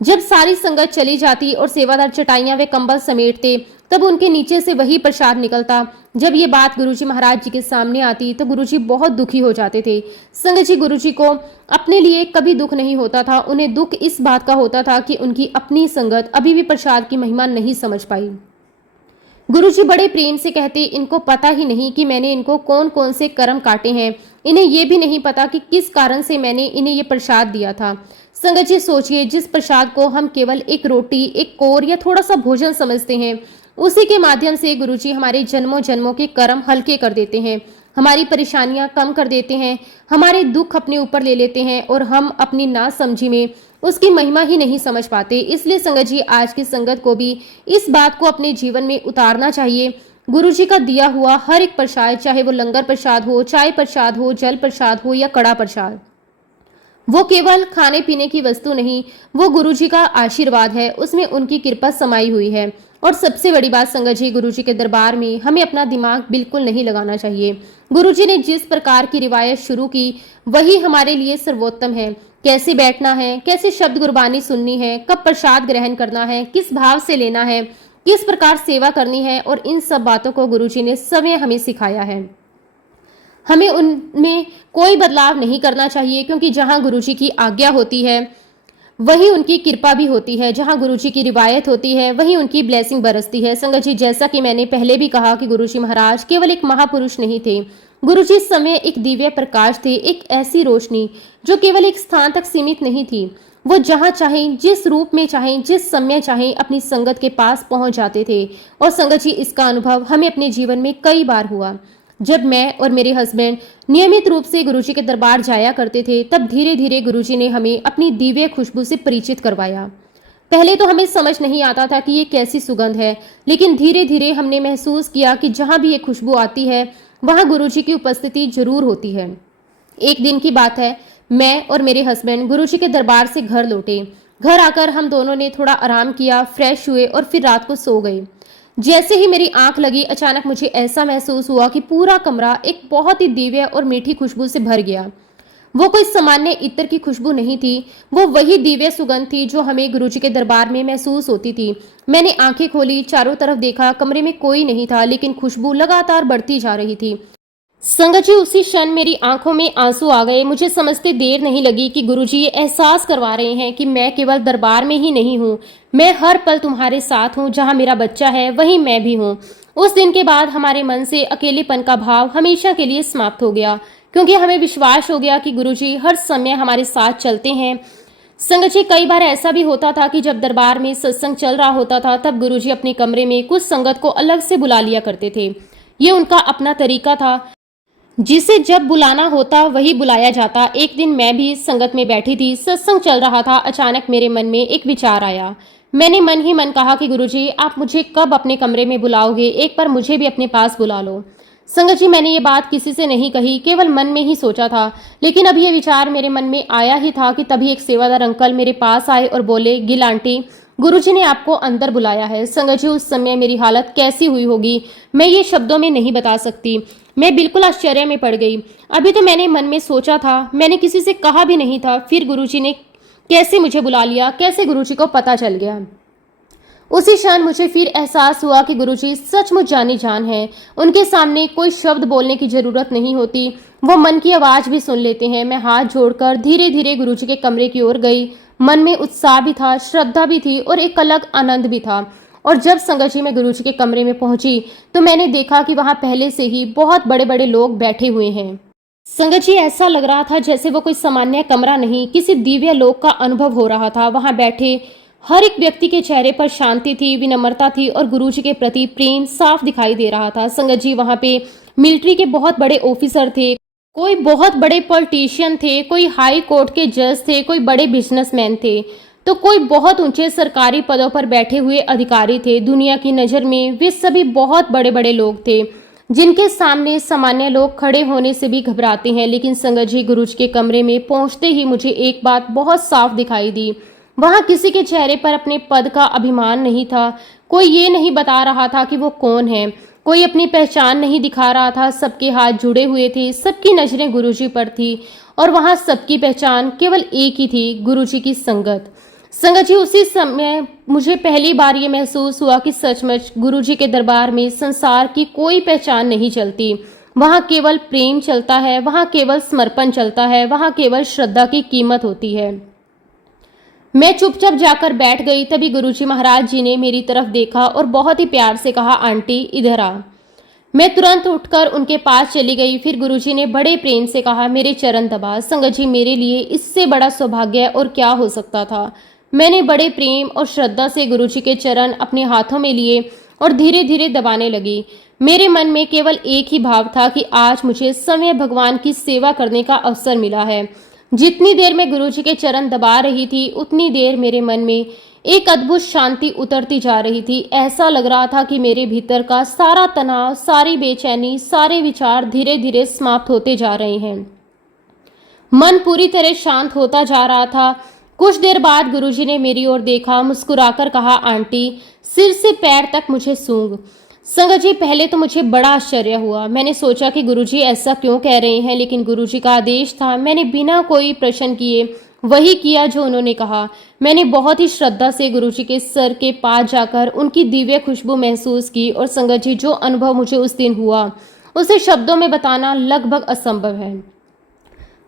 जब सारी संगत चली जाती और सेवादार चटाइयां वे कंबल समेटते, तब उनके नीचे से वही प्रसाद निकलता। जब ये बात गुरुजी महाराज जी के सामने आती तो गुरुजी बहुत दुखी हो जाते थे। संगत जी, गुरुजी को अपने लिए कभी दुख नहीं होता था, उन्हें दुख इस बात का होता था कि उनकी अपनी संगत अभी भी प्रसाद की महिमा नहीं समझ पाई। गुरुजी बड़े प्रेम से कहते, इनको पता ही नहीं कि मैंने इनको कौन कौन से कर्म काटे हैं, इन्हें ये भी नहीं पता कि किस कारण से मैंने इन्हें ये प्रसाद दिया था। संगत जी सोचिए, जिस प्रसाद को हम केवल एक रोटी, एक कोर या थोड़ा सा भोजन समझते हैं, उसी के माध्यम से गुरुजी हमारे जन्मों जन्मों के कर्म हल्के कर देते हैं, हमारी परेशानियां कम कर देते हैं, हमारे दुख अपने ऊपर ले लेते हैं और हम अपनी नासमझी में उसकी महिमा ही नहीं समझ पाते। इसलिए संगत जी, आज की संगत को भी इस बात को अपने जीवन में उतारना चाहिए। गुरुजी का दिया हुआ हर एक प्रसाद, चाहे वो लंगर प्रसाद हो, चाय प्रसाद हो, जल प्रसाद हो या कड़ा प्रसाद, वो केवल खाने पीने की वस्तु नहीं, वो गुरुजी का आशीर्वाद है, उसमें उनकी कृपा समाई हुई है। और सबसे बड़ी बात संगत जी, गुरुजी के दरबार में हमें अपना दिमाग बिल्कुल नहीं लगाना चाहिए। गुरुजी ने जिस प्रकार की रिवायत शुरू की वही हमारे लिए सर्वोत्तम है। कैसे बैठना है, कैसे शब्द गुरबानी सुननी है, कब प्रसाद ग्रहण करना है, किस भाव से लेना है, किस प्रकार सेवा करनी है, और इन सब बातों को गुरुजी ने स्वयं हमें सिखाया है। हमें उनमें कोई बदलाव नहीं करना चाहिए, क्योंकि जहां गुरुजी की आज्ञा होती है वही उनकी कृपा भी होती है, जहां गुरुजी की रिवायत होती है वहीं उनकी ब्लेसिंग बरसती है। संगत जी, जैसा कि मैंने पहले भी कहा कि गुरुजी महाराज केवल एक महापुरुष नहीं थे, गुरुजी इस समय एक दिव्य प्रकाश थे, एक ऐसी रोशनी जो केवल एक स्थान तक सीमित नहीं थी। वो जहां चाहें, जिस रूप में चाहें, जिस समय चाहें अपनी संगत के पास पहुंच जाते थे। और संगत जी, इसका अनुभव हमें अपने जीवन में कई बार हुआ। जब मैं और मेरे हस्बैंड नियमित रूप से गुरुजी के दरबार जाया करते थे, तब धीरे धीरे गुरुजी ने हमें अपनी दिव्य खुशबू से परिचित करवाया। पहले तो हमें समझ नहीं आता था कि ये कैसी सुगंध है, लेकिन धीरे धीरे हमने महसूस किया कि जहां भी ये खुशबू आती है वहां गुरुजी की उपस्थिति जरूर होती है। एक दिन की बात है, मैं और मेरे हस्बैंड गुरुजी के दरबार से घर लौटे। घर आकर हम दोनों ने थोड़ा आराम किया, फ्रेश हुए और फिर रात को सो गए। जैसे ही मेरी आंख लगी, अचानक मुझे ऐसा महसूस हुआ कि पूरा कमरा एक बहुत ही दिव्य और मीठी खुशबू से भर गया। वो कोई सामान्य इत्र की खुशबू नहीं थी, वो वही दिव्य सुगंध थी जो हमें गुरुजी के दरबार में महसूस होती थी। मैंने आंखें खोली, चारों तरफ देखा, कमरे में कोई नहीं था, लेकिन खुशबू लगातार बढ़ती जा रही थी। संगत जी, उसी क्षण मेरी आंखों में आंसू आ गए। मुझे समझते देर नहीं लगी कि गुरुजी ये एहसास करवा रहे हैं कि मैं केवल दरबार में ही नहीं हूँ, मैं हर पल तुम्हारे साथ हूँ, जहाँ मेरा बच्चा है वहीं मैं भी हूँ। उस दिन के बाद हमारे मन से अकेलेपन का भाव हमेशा के लिए समाप्त हो गया, क्योंकि हमें विश्वास हो गया कि गुरुजी हर समय हमारे साथ चलते हैं। संगत जी, कई बार ऐसा भी होता था कि जब दरबार में सत्संग चल रहा होता था, तब गुरुजी अपने कमरे में कुछ संगत को अलग से बुला लिया करते थे। ये उनका अपना तरीका था, जिसे जब बुलाना होता वही बुलाया जाता। एक दिन मैं भी संगत में बैठी थी, सत्संग चल रहा था। अचानक मेरे मन में एक विचार आया। मैंने मन ही मन कहा कि गुरुजी, आप मुझे कब अपने कमरे में बुलाओगे, एक बार मुझे भी अपने पास बुला लो। संगत जी, मैंने ये बात किसी से नहीं कही, केवल मन में ही सोचा था। लेकिन अब ये विचार मेरे मन में आया ही था कि तभी एक सेवादार अंकल मेरे पास आए और बोले, गिल आंटी, गुरुजी ने आपको अंदर बुलाया है। संगत जी, उस समय मेरी हालत कैसी हुई होगी मैं ये शब्दों में नहीं बता सकती। मैं बिल्कुल आश्चर्य में पड़ गई। अभी तो मैंने मन में सोचा था, मैंने किसी से कहा भी नहीं था, फिर गुरुजी ने कैसे मुझे बुला लिया, कैसे गुरुजी को पता चल गया। उसी क्षण मुझे फिर एहसास हुआ कि गुरुजी सचमुच जानी जान है। उनके सामने कोई शब्द बोलने की जरूरत नहीं होती, वो मन की आवाज भी सुन लेते हैं। मैं हाथ जोड़कर धीरे धीरे गुरुजी के कमरे की ओर गई। मन में उत्साह भी था, श्रद्धा भी थी और एक अलग आनंद भी था। और जब संगत जी मैं गुरुजी के कमरे में पहुंची तो मैंने देखा कि वहां पहले से ही बहुत बड़े बड़े लोग बैठे हुए हैं। संगत जी, ऐसा लग रहा था जैसे वो कोई सामान्य कमरा नहीं, किसी दिव्य लोक का अनुभव हो रहा था। वहां बैठे हर एक व्यक्ति के चेहरे पर शांति थी, विनम्रता थी और गुरुजी के प्रति प्रेम साफ दिखाई दे रहा था। संगत जी, वहां पे मिलिट्री के बहुत बड़े ऑफिसर थे, कोई बहुत बड़े पॉलिटिशियन थे, कोई हाई कोर्ट के जज थे, कोई बड़े बिजनेसमैन थे, तो कोई बहुत ऊंचे सरकारी पदों पर बैठे हुए अधिकारी थे। दुनिया की नज़र में वे सभी बहुत बड़े बड़े लोग थे, जिनके सामने सामान्य लोग खड़े होने से भी घबराते हैं। लेकिन संगत जी, गुरुजी के कमरे में पहुंचते ही मुझे एक बात बहुत साफ दिखाई दी। वहां किसी के चेहरे पर अपने पद का अभिमान नहीं था। कोई ये नहीं बता रहा था कि वो कौन है, कोई अपनी पहचान नहीं दिखा रहा था। सबके हाथ जुड़े हुए थे, सबकी नजरें गुरुजी पर थी और वहां सबकी पहचान केवल एक ही थी, गुरुजी की संगत। संगत जी, उसी समय मुझे पहली बार ये महसूस हुआ कि सचमुच गुरुजी के दरबार में संसार की कोई पहचान नहीं चलती। वहाँ केवल प्रेम चलता है, वहाँ केवल समर्पण चलता है, वहाँ केवल श्रद्धा की कीमत होती है। मैं चुपचाप जाकर बैठ गई। तभी गुरुजी महाराज जी ने मेरी तरफ देखा और बहुत ही प्यार से कहा, आंटी इधर आ। मैं तुरंत उठकर उनके पास चली गई। फिर गुरुजी ने बड़े प्रेम से कहा, मेरे चरण दबा। संगत जी, मेरे लिए इससे बड़ा सौभाग्य और क्या हो सकता था। मैंने बड़े प्रेम और श्रद्धा से गुरुजी के चरण अपने हाथों में लिए और धीरे धीरे दबाने लगी। मेरे मन में केवल एक ही भाव था कि आज मुझे स्वयं भगवान की सेवा करने का अवसर मिला है। जितनी देर मैं गुरुजी के चरण दबा रही थी, उतनी देर मेरे मन में एक अद्भुत शांति उतरती जा रही थी। ऐसा लग रहा था कि मेरे भीतर का सारा तनाव, सारी बेचैनी, सारे विचार धीरे धीरे समाप्त होते जा रहे हैं। मन पूरी तरह शांत होता जा रहा था। कुछ देर बाद गुरुजी ने मेरी ओर देखा, मुस्कुराकर कहा, आंटी सिर से पैर तक मुझे सूंघ। संगत जी, पहले तो मुझे बड़ा आश्चर्य हुआ। मैंने सोचा कि गुरुजी ऐसा क्यों कह रहे हैं, लेकिन गुरुजी का आदेश था। मैंने बिना कोई प्रश्न किए वही किया जो उन्होंने कहा। मैंने बहुत ही श्रद्धा से गुरुजी के सर के पास जाकर उनकी दिव्य खुशबू महसूस की। और संगत जी, जो अनुभव मुझे उस दिन हुआ उसे शब्दों में बताना लगभग असंभव है।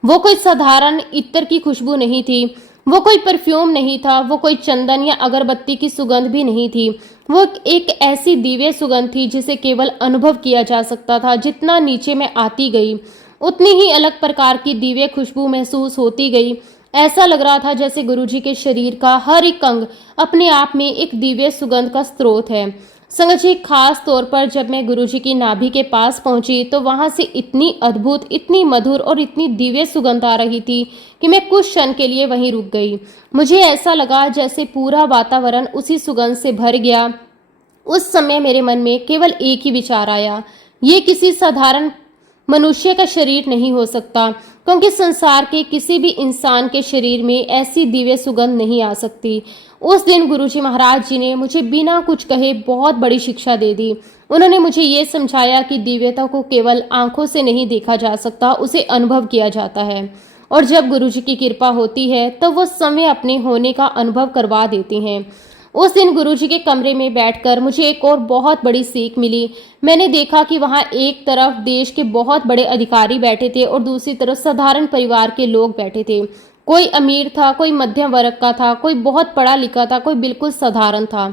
वो कोई साधारण इत्र की खुशबू नहीं थी, वो कोई परफ्यूम नहीं था, वो कोई चंदन या अगरबत्ती की सुगंध भी नहीं थी। वो एक ऐसी दिव्य सुगंध थी जिसे केवल अनुभव किया जा सकता था। जितना नीचे मैं आती गई, उतनी ही अलग प्रकार की दिव्य खुशबू महसूस होती गई। ऐसा लग रहा था जैसे गुरुजी के शरीर का हर एक अंग अपने आप में एक दिव्य सुगंध का स्रोत है। संगत जी, खास तौर पर जब मैं गुरुजी की नाभि के पास पहुंची तो वहां से इतनी अद्भुत, इतनी मधुर और इतनी दिव्य सुगंध आ रही थी कि मैं कुछ क्षण के लिए वहीं रुक गई। मुझे ऐसा लगा जैसे पूरा वातावरण उसी सुगंध से भर गया। उस समय मेरे मन में केवल एक ही विचार आया, ये किसी साधारण मनुष्य का शरीर नहीं हो सकता, क्योंकि संसार के किसी भी इंसान के शरीर में ऐसी दिव्य सुगंध नहीं आ सकती। उस दिन गुरुजी महाराज जी ने मुझे बिना कुछ कहे बहुत बड़ी शिक्षा दे दी। उन्होंने मुझे ये समझाया कि दिव्यता को केवल आंखों से नहीं देखा जा सकता, उसे अनुभव किया जाता है। और जब गुरुजी की कृपा होती है तो वो समय अपने होने का अनुभव करवा देते हैं। उस दिन गुरुजी के कमरे में बैठकर मुझे एक और बहुत बड़ी सीख मिली। मैंने देखा कि वहाँ एक तरफ देश के बहुत बड़े अधिकारी बैठे थे और दूसरी तरफ साधारण परिवार के लोग बैठे थे। कोई अमीर था, कोई मध्यम वर्ग का था, कोई बहुत पढ़ा लिखा था, कोई बिल्कुल साधारण था।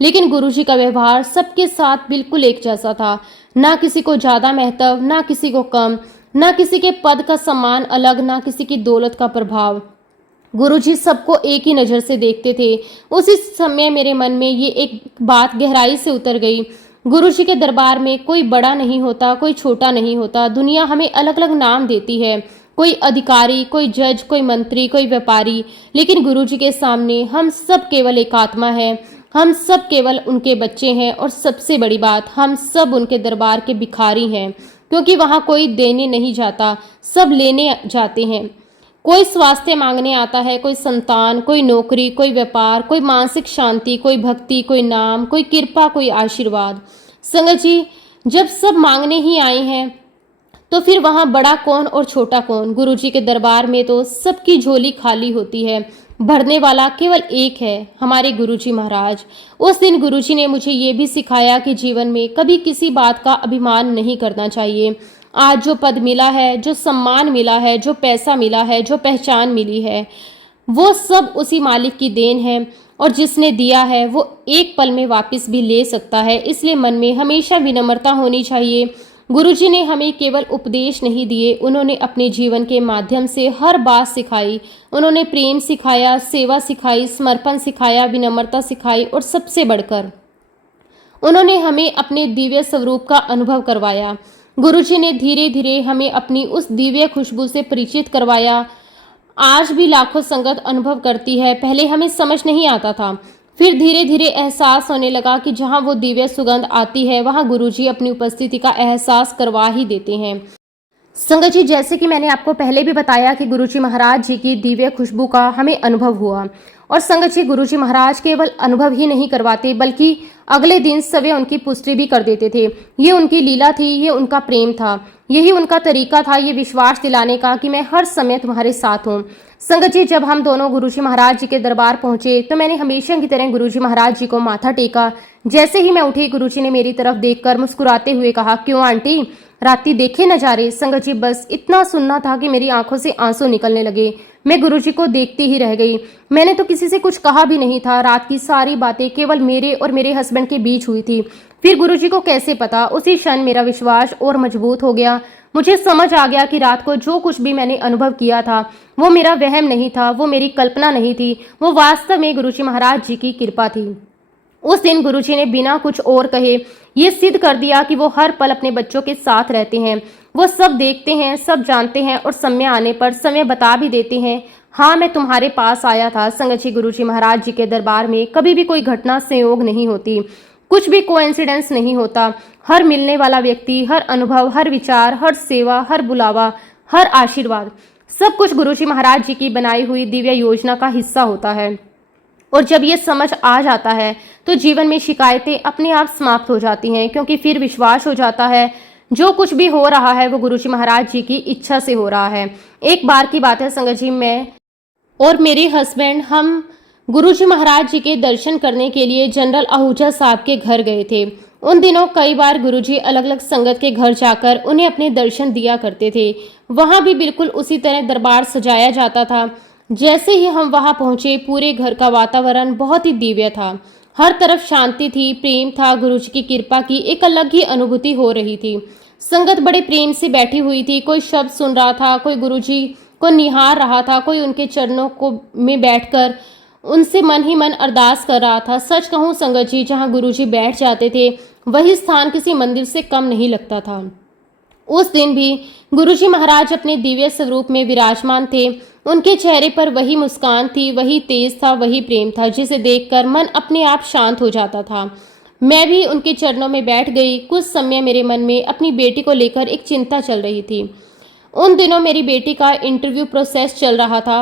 लेकिन गुरुजी का व्यवहार सबके साथ बिल्कुल एक जैसा था। ना किसी को ज्यादा महत्व, ना किसी को कम, ना किसी के पद का सम्मान अलग, ना किसी की दौलत का प्रभाव। गुरुजी सबको एक ही नज़र से देखते थे। उसी समय मेरे मन में ये एक बात गहराई से उतर गई। गुरुजी के दरबार में कोई बड़ा नहीं होता, कोई छोटा नहीं होता। दुनिया हमें अलग अलग नाम देती है, कोई अधिकारी, कोई जज, कोई मंत्री, कोई व्यापारी, लेकिन गुरुजी के सामने हम सब केवल एक आत्मा है। हम सब केवल उनके बच्चे हैं और सबसे बड़ी बात, हम सब उनके दरबार के भिखारी हैं, क्योंकि वहाँ कोई देने नहीं जाता, सब लेने जाते हैं। कोई स्वास्थ्य मांगने आता है, कोई संतान, कोई नौकरी, कोई व्यापार, कोई मानसिक शांति, कोई भक्ति, कोई नाम, कोई कृपा, कोई आशीर्वाद। संगत जी, जब सब मांगने ही आए हैं तो फिर वहाँ बड़ा कौन और छोटा कौन। गुरुजी के दरबार में तो सबकी झोली खाली होती है, भरने वाला केवल एक है, हमारे गुरुजी महाराज। उस दिन गुरुजी ने मुझे ये भी सिखाया कि जीवन में कभी किसी बात का अभिमान नहीं करना चाहिए। आज जो पद मिला है, जो सम्मान मिला है, जो पैसा मिला है, जो पहचान मिली है, वो सब उसी मालिक की देन है और जिसने दिया है वो एक पल में वापस भी ले सकता है। इसलिए मन में हमेशा विनम्रता होनी चाहिए। गुरुजी ने हमें केवल उपदेश नहीं दिए, उन्होंने अपने जीवन के माध्यम से हर बात सिखाई। उन्होंने प्रेम सिखाया, सेवा सिखाई, समर्पण सिखाया, विनम्रता सिखाई और सबसे बढ़कर उन्होंने हमें अपने दिव्य स्वरूप का अनुभव करवाया। गुरुजी ने धीरे धीरे हमें अपनी उस दिव्य खुशबू से परिचित करवाया। आज भी लाखों संगत अनुभव करती है। पहले हमें समझ नहीं आता था, फिर धीरे धीरे एहसास होने लगा कि जहाँ वो दिव्य सुगंध आती है वहाँ गुरुजी अपनी उपस्थिति का एहसास करवा ही देते हैं। संगत जी, जैसे कि मैंने आपको पहले भी बताया कि गुरुजी महाराज जी की दिव्य खुशबू का हमें अनुभव हुआ। और संगत जी, गुरुजी महाराज केवल अनुभव ही नहीं करवाते बल्कि अगले दिन सवे उनकी पुष्टि भी कर देते थे। ये उनकी लीला थी, ये उनका प्रेम था, यही उनका तरीका था, ये विश्वास दिलाने का कि मैं हर समय तुम्हारे साथ हूँ। संगत जी, जब हम दोनों गुरुजी महाराज जी के दरबार पहुंचे तो मैंने हमेशा की तरह गुरुजी महाराज जी को माथा टेका। जैसे ही मैं उठी, गुरुजी ने मेरी तरफ देखकर मुस्कुराते हुए कहा, क्यों आंटी, राती देखे नजारे? संगत जी, बस इतना सुनना था कि मेरी आंखों से आंसू निकलने लगे। मैं गुरुजी को देखती ही रह गई। मैंने तो किसी से कुछ कहा भी नहीं था। रात की सारी बातें केवल मेरे और मेरे हस्बैंड के बीच हुई थी। फिर गुरुजी को कैसे पता? उसी क्षण मेरा विश्वास और मजबूत हो गया। मुझे समझ आ गया कि रात को जो कुछ भी मैंने अनुभव किया था वो मेरा वहम नहीं था, वो मेरी कल्पना नहीं थी, वो वास्तव में गुरुजी महाराज जी की कृपा थी। उस दिन गुरुजी ने बिना कुछ और कहे ये सिद्ध कर दिया कि वो हर पल अपने बच्चों के साथ रहते हैं। वो सब देखते हैं, सब जानते हैं और समय आने पर समय बता भी देते हैं। हाँ, मैं तुम्हारे पास आया था। संगत जी, गुरुजी महाराज जी के दरबार में कभी भी कोई घटना संयोग नहीं होती, कुछ भी कोइंसिडेंस नहीं होता। हर मिलने वाला व्यक्ति, हर अनुभव, हर विचार, हर सेवा, हर बुलावा, हर आशीर्वाद, सब कुछ गुरुजी महाराज जी की बनाई हुई दिव्य योजना का हिस्सा होता है। और जब ये समझ आ जाता है तो जीवन में शिकायतें अपने आप समाप्त हो जाती हैं, क्योंकि फिर विश्वास हो जाता है जो कुछ भी हो रहा है वो गुरुजी महाराज जी की इच्छा से हो रहा है। एक बार की बात है संगत जी, मैं और मेरे हस्बैंड हम गुरुजी महाराज जी के दर्शन करने के लिए जनरल आहूजा साहब के घर गए थे। उन दिनों कई बार गुरुजी अलग अलग संगत के घर जाकर उन्हें अपने दर्शन दिया करते थे। वहां भी बिल्कुल उसी तरह दरबार सजाया जाता था। जैसे ही हम वहां पहुंचे, पूरे घर का वातावरण बहुत ही दिव्य था। हर तरफ शांति थी, प्रेम था। गुरुजी की कृपा की एक अलग ही अनुभूति हो रही थी। संगत बड़े प्रेम से बैठी हुई थी। कोई शब्द सुन रहा था, कोई गुरुजी को निहार रहा था, कोई उनके चरणों को में बैठकर उनसे मन ही मन अरदास कर रहा था। सच कहूँ संगत जी, जहाँ गुरुजी बैठ जाते थे वही स्थान किसी मंदिर से कम नहीं लगता था। उस दिन भी गुरुजी महाराज अपने दिव्य स्वरूप में विराजमान थे। उनके चेहरे पर वही मुस्कान थी, वही तेज था, वही प्रेम था, जिसे देखकर मन अपने आप शांत हो जाता था। मैं भी उनके चरणों में बैठ गई। कुछ समय मेरे मन में अपनी बेटी को लेकर एक चिंता चल रही थी। उन दिनों मेरी बेटी का इंटरव्यू प्रोसेस चल रहा था।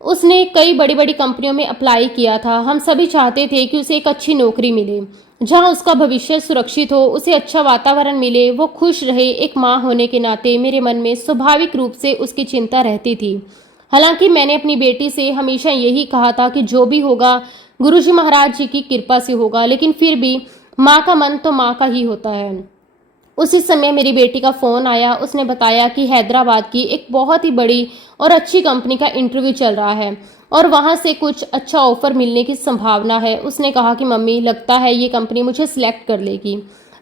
उसने कई बड़ी बड़ी कंपनियों में अप्लाई किया था। हम सभी चाहते थे कि उसे एक अच्छी नौकरी मिले, जहां उसका भविष्य सुरक्षित हो, उसे अच्छा वातावरण मिले, वो खुश रहे। एक माँ होने के नाते मेरे मन में स्वाभाविक रूप से उसकी चिंता रहती थी। हालांकि मैंने अपनी बेटी से हमेशा यही कहा था कि जो भी होगा गुरुजी महाराज जी की कृपा से होगा, लेकिन फिर भी माँ का मन तो माँ का ही होता है। उसी समय मेरी बेटी का फ़ोन आया। उसने बताया कि हैदराबाद की एक बहुत ही बड़ी और अच्छी कंपनी का इंटरव्यू चल रहा है और वहाँ से कुछ अच्छा ऑफर मिलने की संभावना है। उसने कहा कि मम्मी, लगता है ये कंपनी मुझे सिलेक्ट कर लेगी।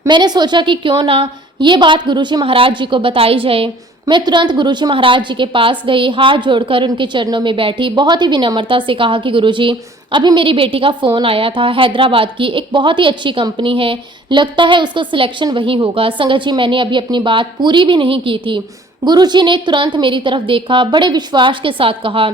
मैंने सोचा कि क्यों ना ये बात गुरुजी महाराज जी को बताई जाए। मैं तुरंत गुरुजी महाराज जी के पास गई, हाथ जोड़कर उनके चरणों में बैठी, बहुत ही विनम्रता से कहा कि गुरुजी, अभी मेरी बेटी का फ़ोन आया था। हैदराबाद की एक बहुत ही अच्छी कंपनी है, लगता है उसका सिलेक्शन वहीं होगा। संगत जी, मैंने अभी अपनी बात पूरी भी नहीं की थी, गुरुजी ने तुरंत मेरी तरफ देखा, बड़े विश्वास के साथ कहा,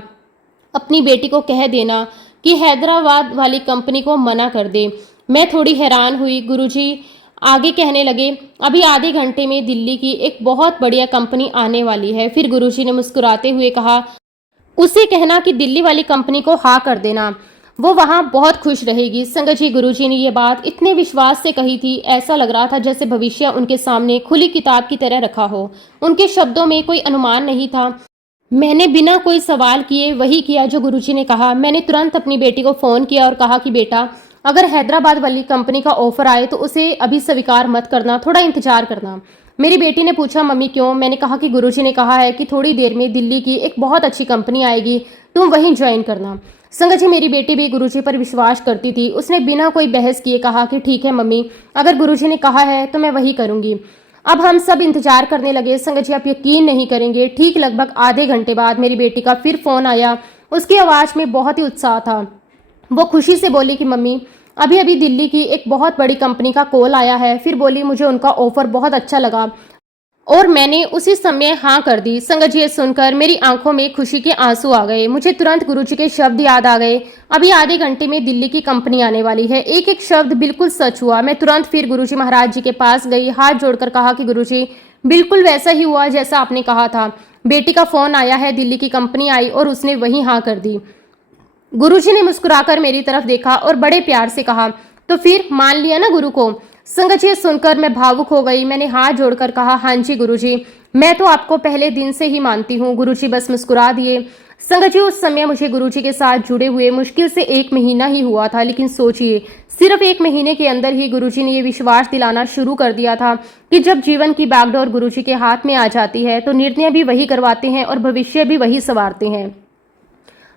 अपनी बेटी को कह देना कि हैदराबाद वाली कंपनी को मना कर दे। मैं थोड़ी हैरान हुई। गुरुजी आगे कहने लगे, अभी आधे घंटे में दिल्ली की एक बहुत बढ़िया कंपनी आने वाली है। फिर गुरुजी ने मुस्कुराते हुए कहा, उसे कहना कि दिल्ली वाली कंपनी को हाँ कर देना, वो वहाँ बहुत खुश रहेगी। संगत जी, गुरुजी ने ये बात इतने विश्वास से कही थी, ऐसा लग रहा था जैसे भविष्य उनके सामने खुली किताब की तरह रखा हो। उनके शब्दों में कोई अनुमान नहीं था। मैंने बिना कोई सवाल किए वही किया जो गुरुजी ने कहा। मैंने तुरंत अपनी बेटी को फ़ोन किया और कहा कि बेटा, अगर हैदराबाद वाली कंपनी का ऑफर आए तो उसे अभी स्वीकार मत करना, थोड़ा इंतजार करना। मेरी बेटी ने पूछा, मम्मी क्यों? मैंने कहा कि गुरुजी ने कहा है कि थोड़ी देर में दिल्ली की एक बहुत अच्छी कंपनी आएगी, तुम वहीं ज्वाइन करना। संगत जी, मेरी बेटी भी गुरुजी पर विश्वास करती थी। उसने बिना कोई बहस किए कहा कि ठीक है मम्मी, अगर गुरुजी ने कहा है तो मैं वही करूँगी। अब हम सब इंतजार करने लगे। संगत जी, आप यकीन नहीं करेंगे, ठीक लगभग आधे घंटे बाद मेरी बेटी का फिर फ़ोन आया। उसकी आवाज़ में बहुत ही उत्साह था। वो खुशी से बोली कि मम्मी, अभी अभी दिल्ली की एक बहुत बड़ी कंपनी का कॉल आया है। फिर बोली, मुझे उनका ऑफर बहुत अच्छा लगा और मैंने उसी समय हाँ कर दी। संगत जी, ये सुनकर मेरी आंखों में खुशी के आंसू आ गए। मुझे तुरंत गुरुजी के शब्द याद आ गए, अभी आधे घंटे में दिल्ली की कंपनी आने वाली है। एक एक शब्द बिल्कुल सच हुआ। मैं तुरंत फिर गुरुजी महाराज जी के पास गई, हाथ जोड़कर कहा कि गुरुजी, बिल्कुल वैसा ही हुआ जैसा आपने कहा था। बेटी का फ़ोन आया है, दिल्ली की कंपनी आई और उसने वहीं हाँ कर दी। गुरुजी ने मुस्कुराकर मेरी तरफ देखा और बड़े प्यार से कहा, तो फिर मान लिया ना गुरु को? संगत जी, सुनकर मैं भावुक हो गई। मैंने हाथ जोड़कर कहा, हाँ जी गुरुजी, मैं तो आपको पहले दिन से ही मानती हूँ। गुरुजी बस मुस्कुरा दिए। संगत जी, उस समय मुझे गुरुजी के साथ जुड़े हुए मुश्किल से 1 महीना ही हुआ था, लेकिन सोचिए सिर्फ 1 महीने के अंदर ही गुरुजी ने ये विश्वास दिलाना शुरू कर दिया था कि जब जीवन की बागडोर गुरुजी के हाथ में आ जाती है तो निर्णय भी वही करवाते हैं और भविष्य भी वही संवारते हैं।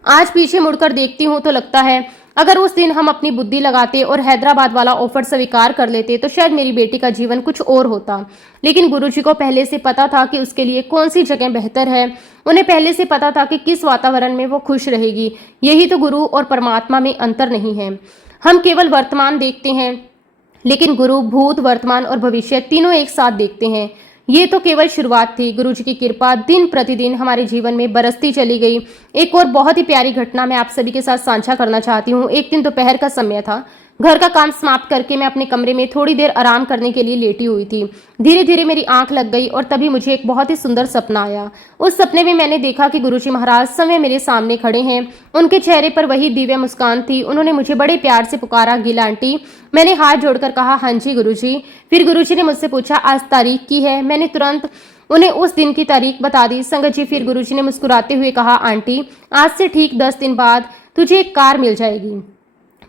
आज पीछे मुड़कर देखती हूँ तो लगता है अगर उस दिन हम अपनी बुद्धि लगाते और हैदराबाद वाला ऑफर स्वीकार कर लेते तो शायद मेरी बेटी का जीवन कुछ और होता। लेकिन गुरुजी को पहले से पता था कि उसके लिए कौन सी जगह बेहतर है। उन्हें पहले से पता था कि किस वातावरण में वो खुश रहेगी। यही तो गुरु और परमात्मा में अंतर नहीं है। हम केवल वर्तमान देखते हैं, लेकिन गुरु भूत, वर्तमान और भविष्य तीनों एक साथ देखते हैं। ये तो केवल शुरुआत थी। गुरुजी की कृपा दिन प्रतिदिन हमारे जीवन में बरसती चली गई। एक और बहुत ही प्यारी घटना मैं आप सभी के साथ साझा करना चाहती हूँ। एक दिन दोपहर का समय था। घर का काम समाप्त करके मैं अपने कमरे में थोड़ी देर आराम करने के लिए लेटी हुई थी। धीरे धीरे मेरी आंख लग गई और तभी मुझे एक बहुत ही सुंदर सपना आया। उस सपने में मैंने देखा कि गुरुजी महाराज समय मेरे सामने खड़े हैं। उनके चेहरे पर वही दिव्य मुस्कान थी। उन्होंने मुझे बड़े प्यार से पुकारा, गिला आंटी। मैंने हाथ जोड़कर कहा, हाँ जी गुरुजी। फिर गुरुजी ने मुझसे पूछा, आज तारीख की है? मैंने तुरंत उन्हें उस दिन की तारीख बता दी। संगत जी, फिर गुरुजी ने मुस्कुराते हुए कहा, आंटी आज से ठीक 10 दिन बाद तुझे एक कार मिल जाएगी।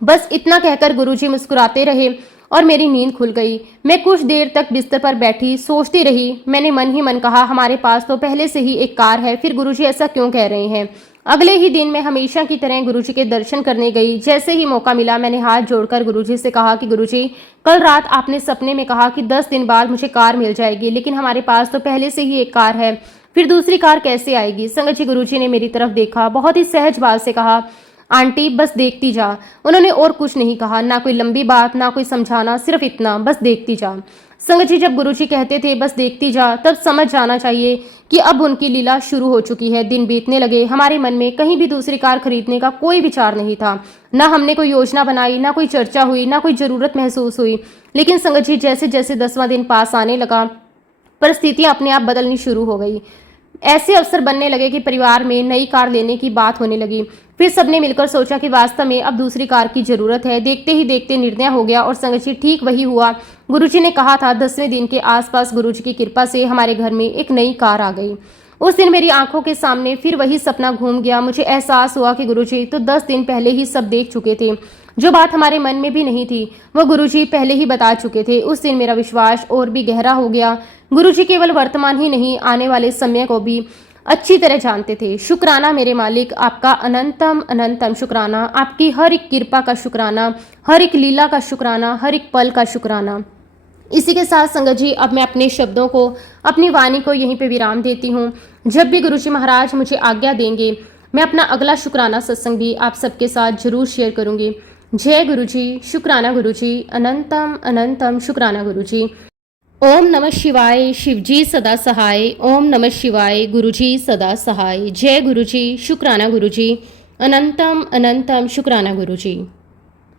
बस इतना कहकर गुरुजी मुस्कुराते रहे और मेरी नींद खुल गई। मैं कुछ देर तक बिस्तर पर बैठी सोचती रही। मैंने मन ही मन कहा, हमारे पास तो पहले से ही एक कार है, फिर गुरुजी ऐसा क्यों कह रहे हैं? अगले ही दिन मैं हमेशा की तरह गुरुजी के दर्शन करने गई। जैसे ही मौका मिला मैंने हाथ जोड़कर गुरुजी से कहा कि गुरुजी, कल रात आपने सपने में कहा कि 10 दिन बाद मुझे कार मिल जाएगी, लेकिन हमारे पास तो पहले से ही एक कार है, फिर दूसरी कार कैसे आएगी? संगत जी, गुरुजी ने मेरी तरफ देखा, बहुत ही सहज बात से कहा, आंटी बस देखती जा। उन्होंने और कुछ नहीं कहा, ना कोई लंबी बात, ना कोई समझाना, सिर्फ इतना, बस देखती जा। संगत जी, जब गुरुजी कहते थे बस देखती जा, तब समझ जाना चाहिए कि अब उनकी लीला शुरू हो चुकी है। दिन बीतने लगे। हमारे मन में कहीं भी दूसरी कार खरीदने का कोई विचार नहीं था। ना हमने कोई योजना बनाई, ना कोई चर्चा हुई, ना कोई जरूरत महसूस हुई। लेकिन संगत जी, जैसे जैसे 10वां दिन पास आने लगा, परिस्थितियां अपने आप बदलनी शुरू हो गई। ऐसे अवसर बनने लगे कि परिवार में नई कार लेने की बात होने लगी। फिर सबने मिलकर सोचा कि वास्तव में अब दूसरी कार की जरूरत है। देखते ही देखते निर्णय हो गया और संगत जी, ठीक वही हुआ। गुरुजी ने कहा था 10वें दिन के आसपास गुरुजी की कृपा से हमारे घर में एक नई कार आ गई। उस दिन मेरी आंखों के सामने फिर वही सपना घूम गया। मुझे एहसास हुआ कि गुरुजी तो 10 दिन पहले ही सब देख चुके थे। जो बात हमारे मन में भी नहीं थी वो गुरुजी पहले ही बता चुके थे। उस दिन मेरा विश्वास और भी गहरा हो गया। गुरुजी केवल वर्तमान ही नहीं, आने वाले समय को भी अच्छी तरह जानते थे। शुक्राना मेरे मालिक, आपका अनंतम अनंतम शुक्राना। आपकी हर एक कृपा का शुक्राना, हर एक लीला का शुक्राना, हर एक पल का शुक्राना। इसी के साथ संगत जी, अब मैं अपने शब्दों को, अपनी वाणी को यहीं पे विराम देती हूँ। जब भी गुरुजी महाराज मुझे आज्ञा देंगे, मैं अपना अगला शुक्राना सत्संग भी आप सबके साथ जरूर शेयर करूँगी। जय गुरुजी, शुक्राना गुरुजी, अनंतम अनंतम शुक्राना गुरुजी। ओम नमः शिवाय, शिवजी सदा सहाय। ओम नमः शिवाय, गुरुजी सदा सहाय। जय गुरुजी, शुक्राना गुरुजी, अनंतम अनंतम शुक्राना गुरुजी।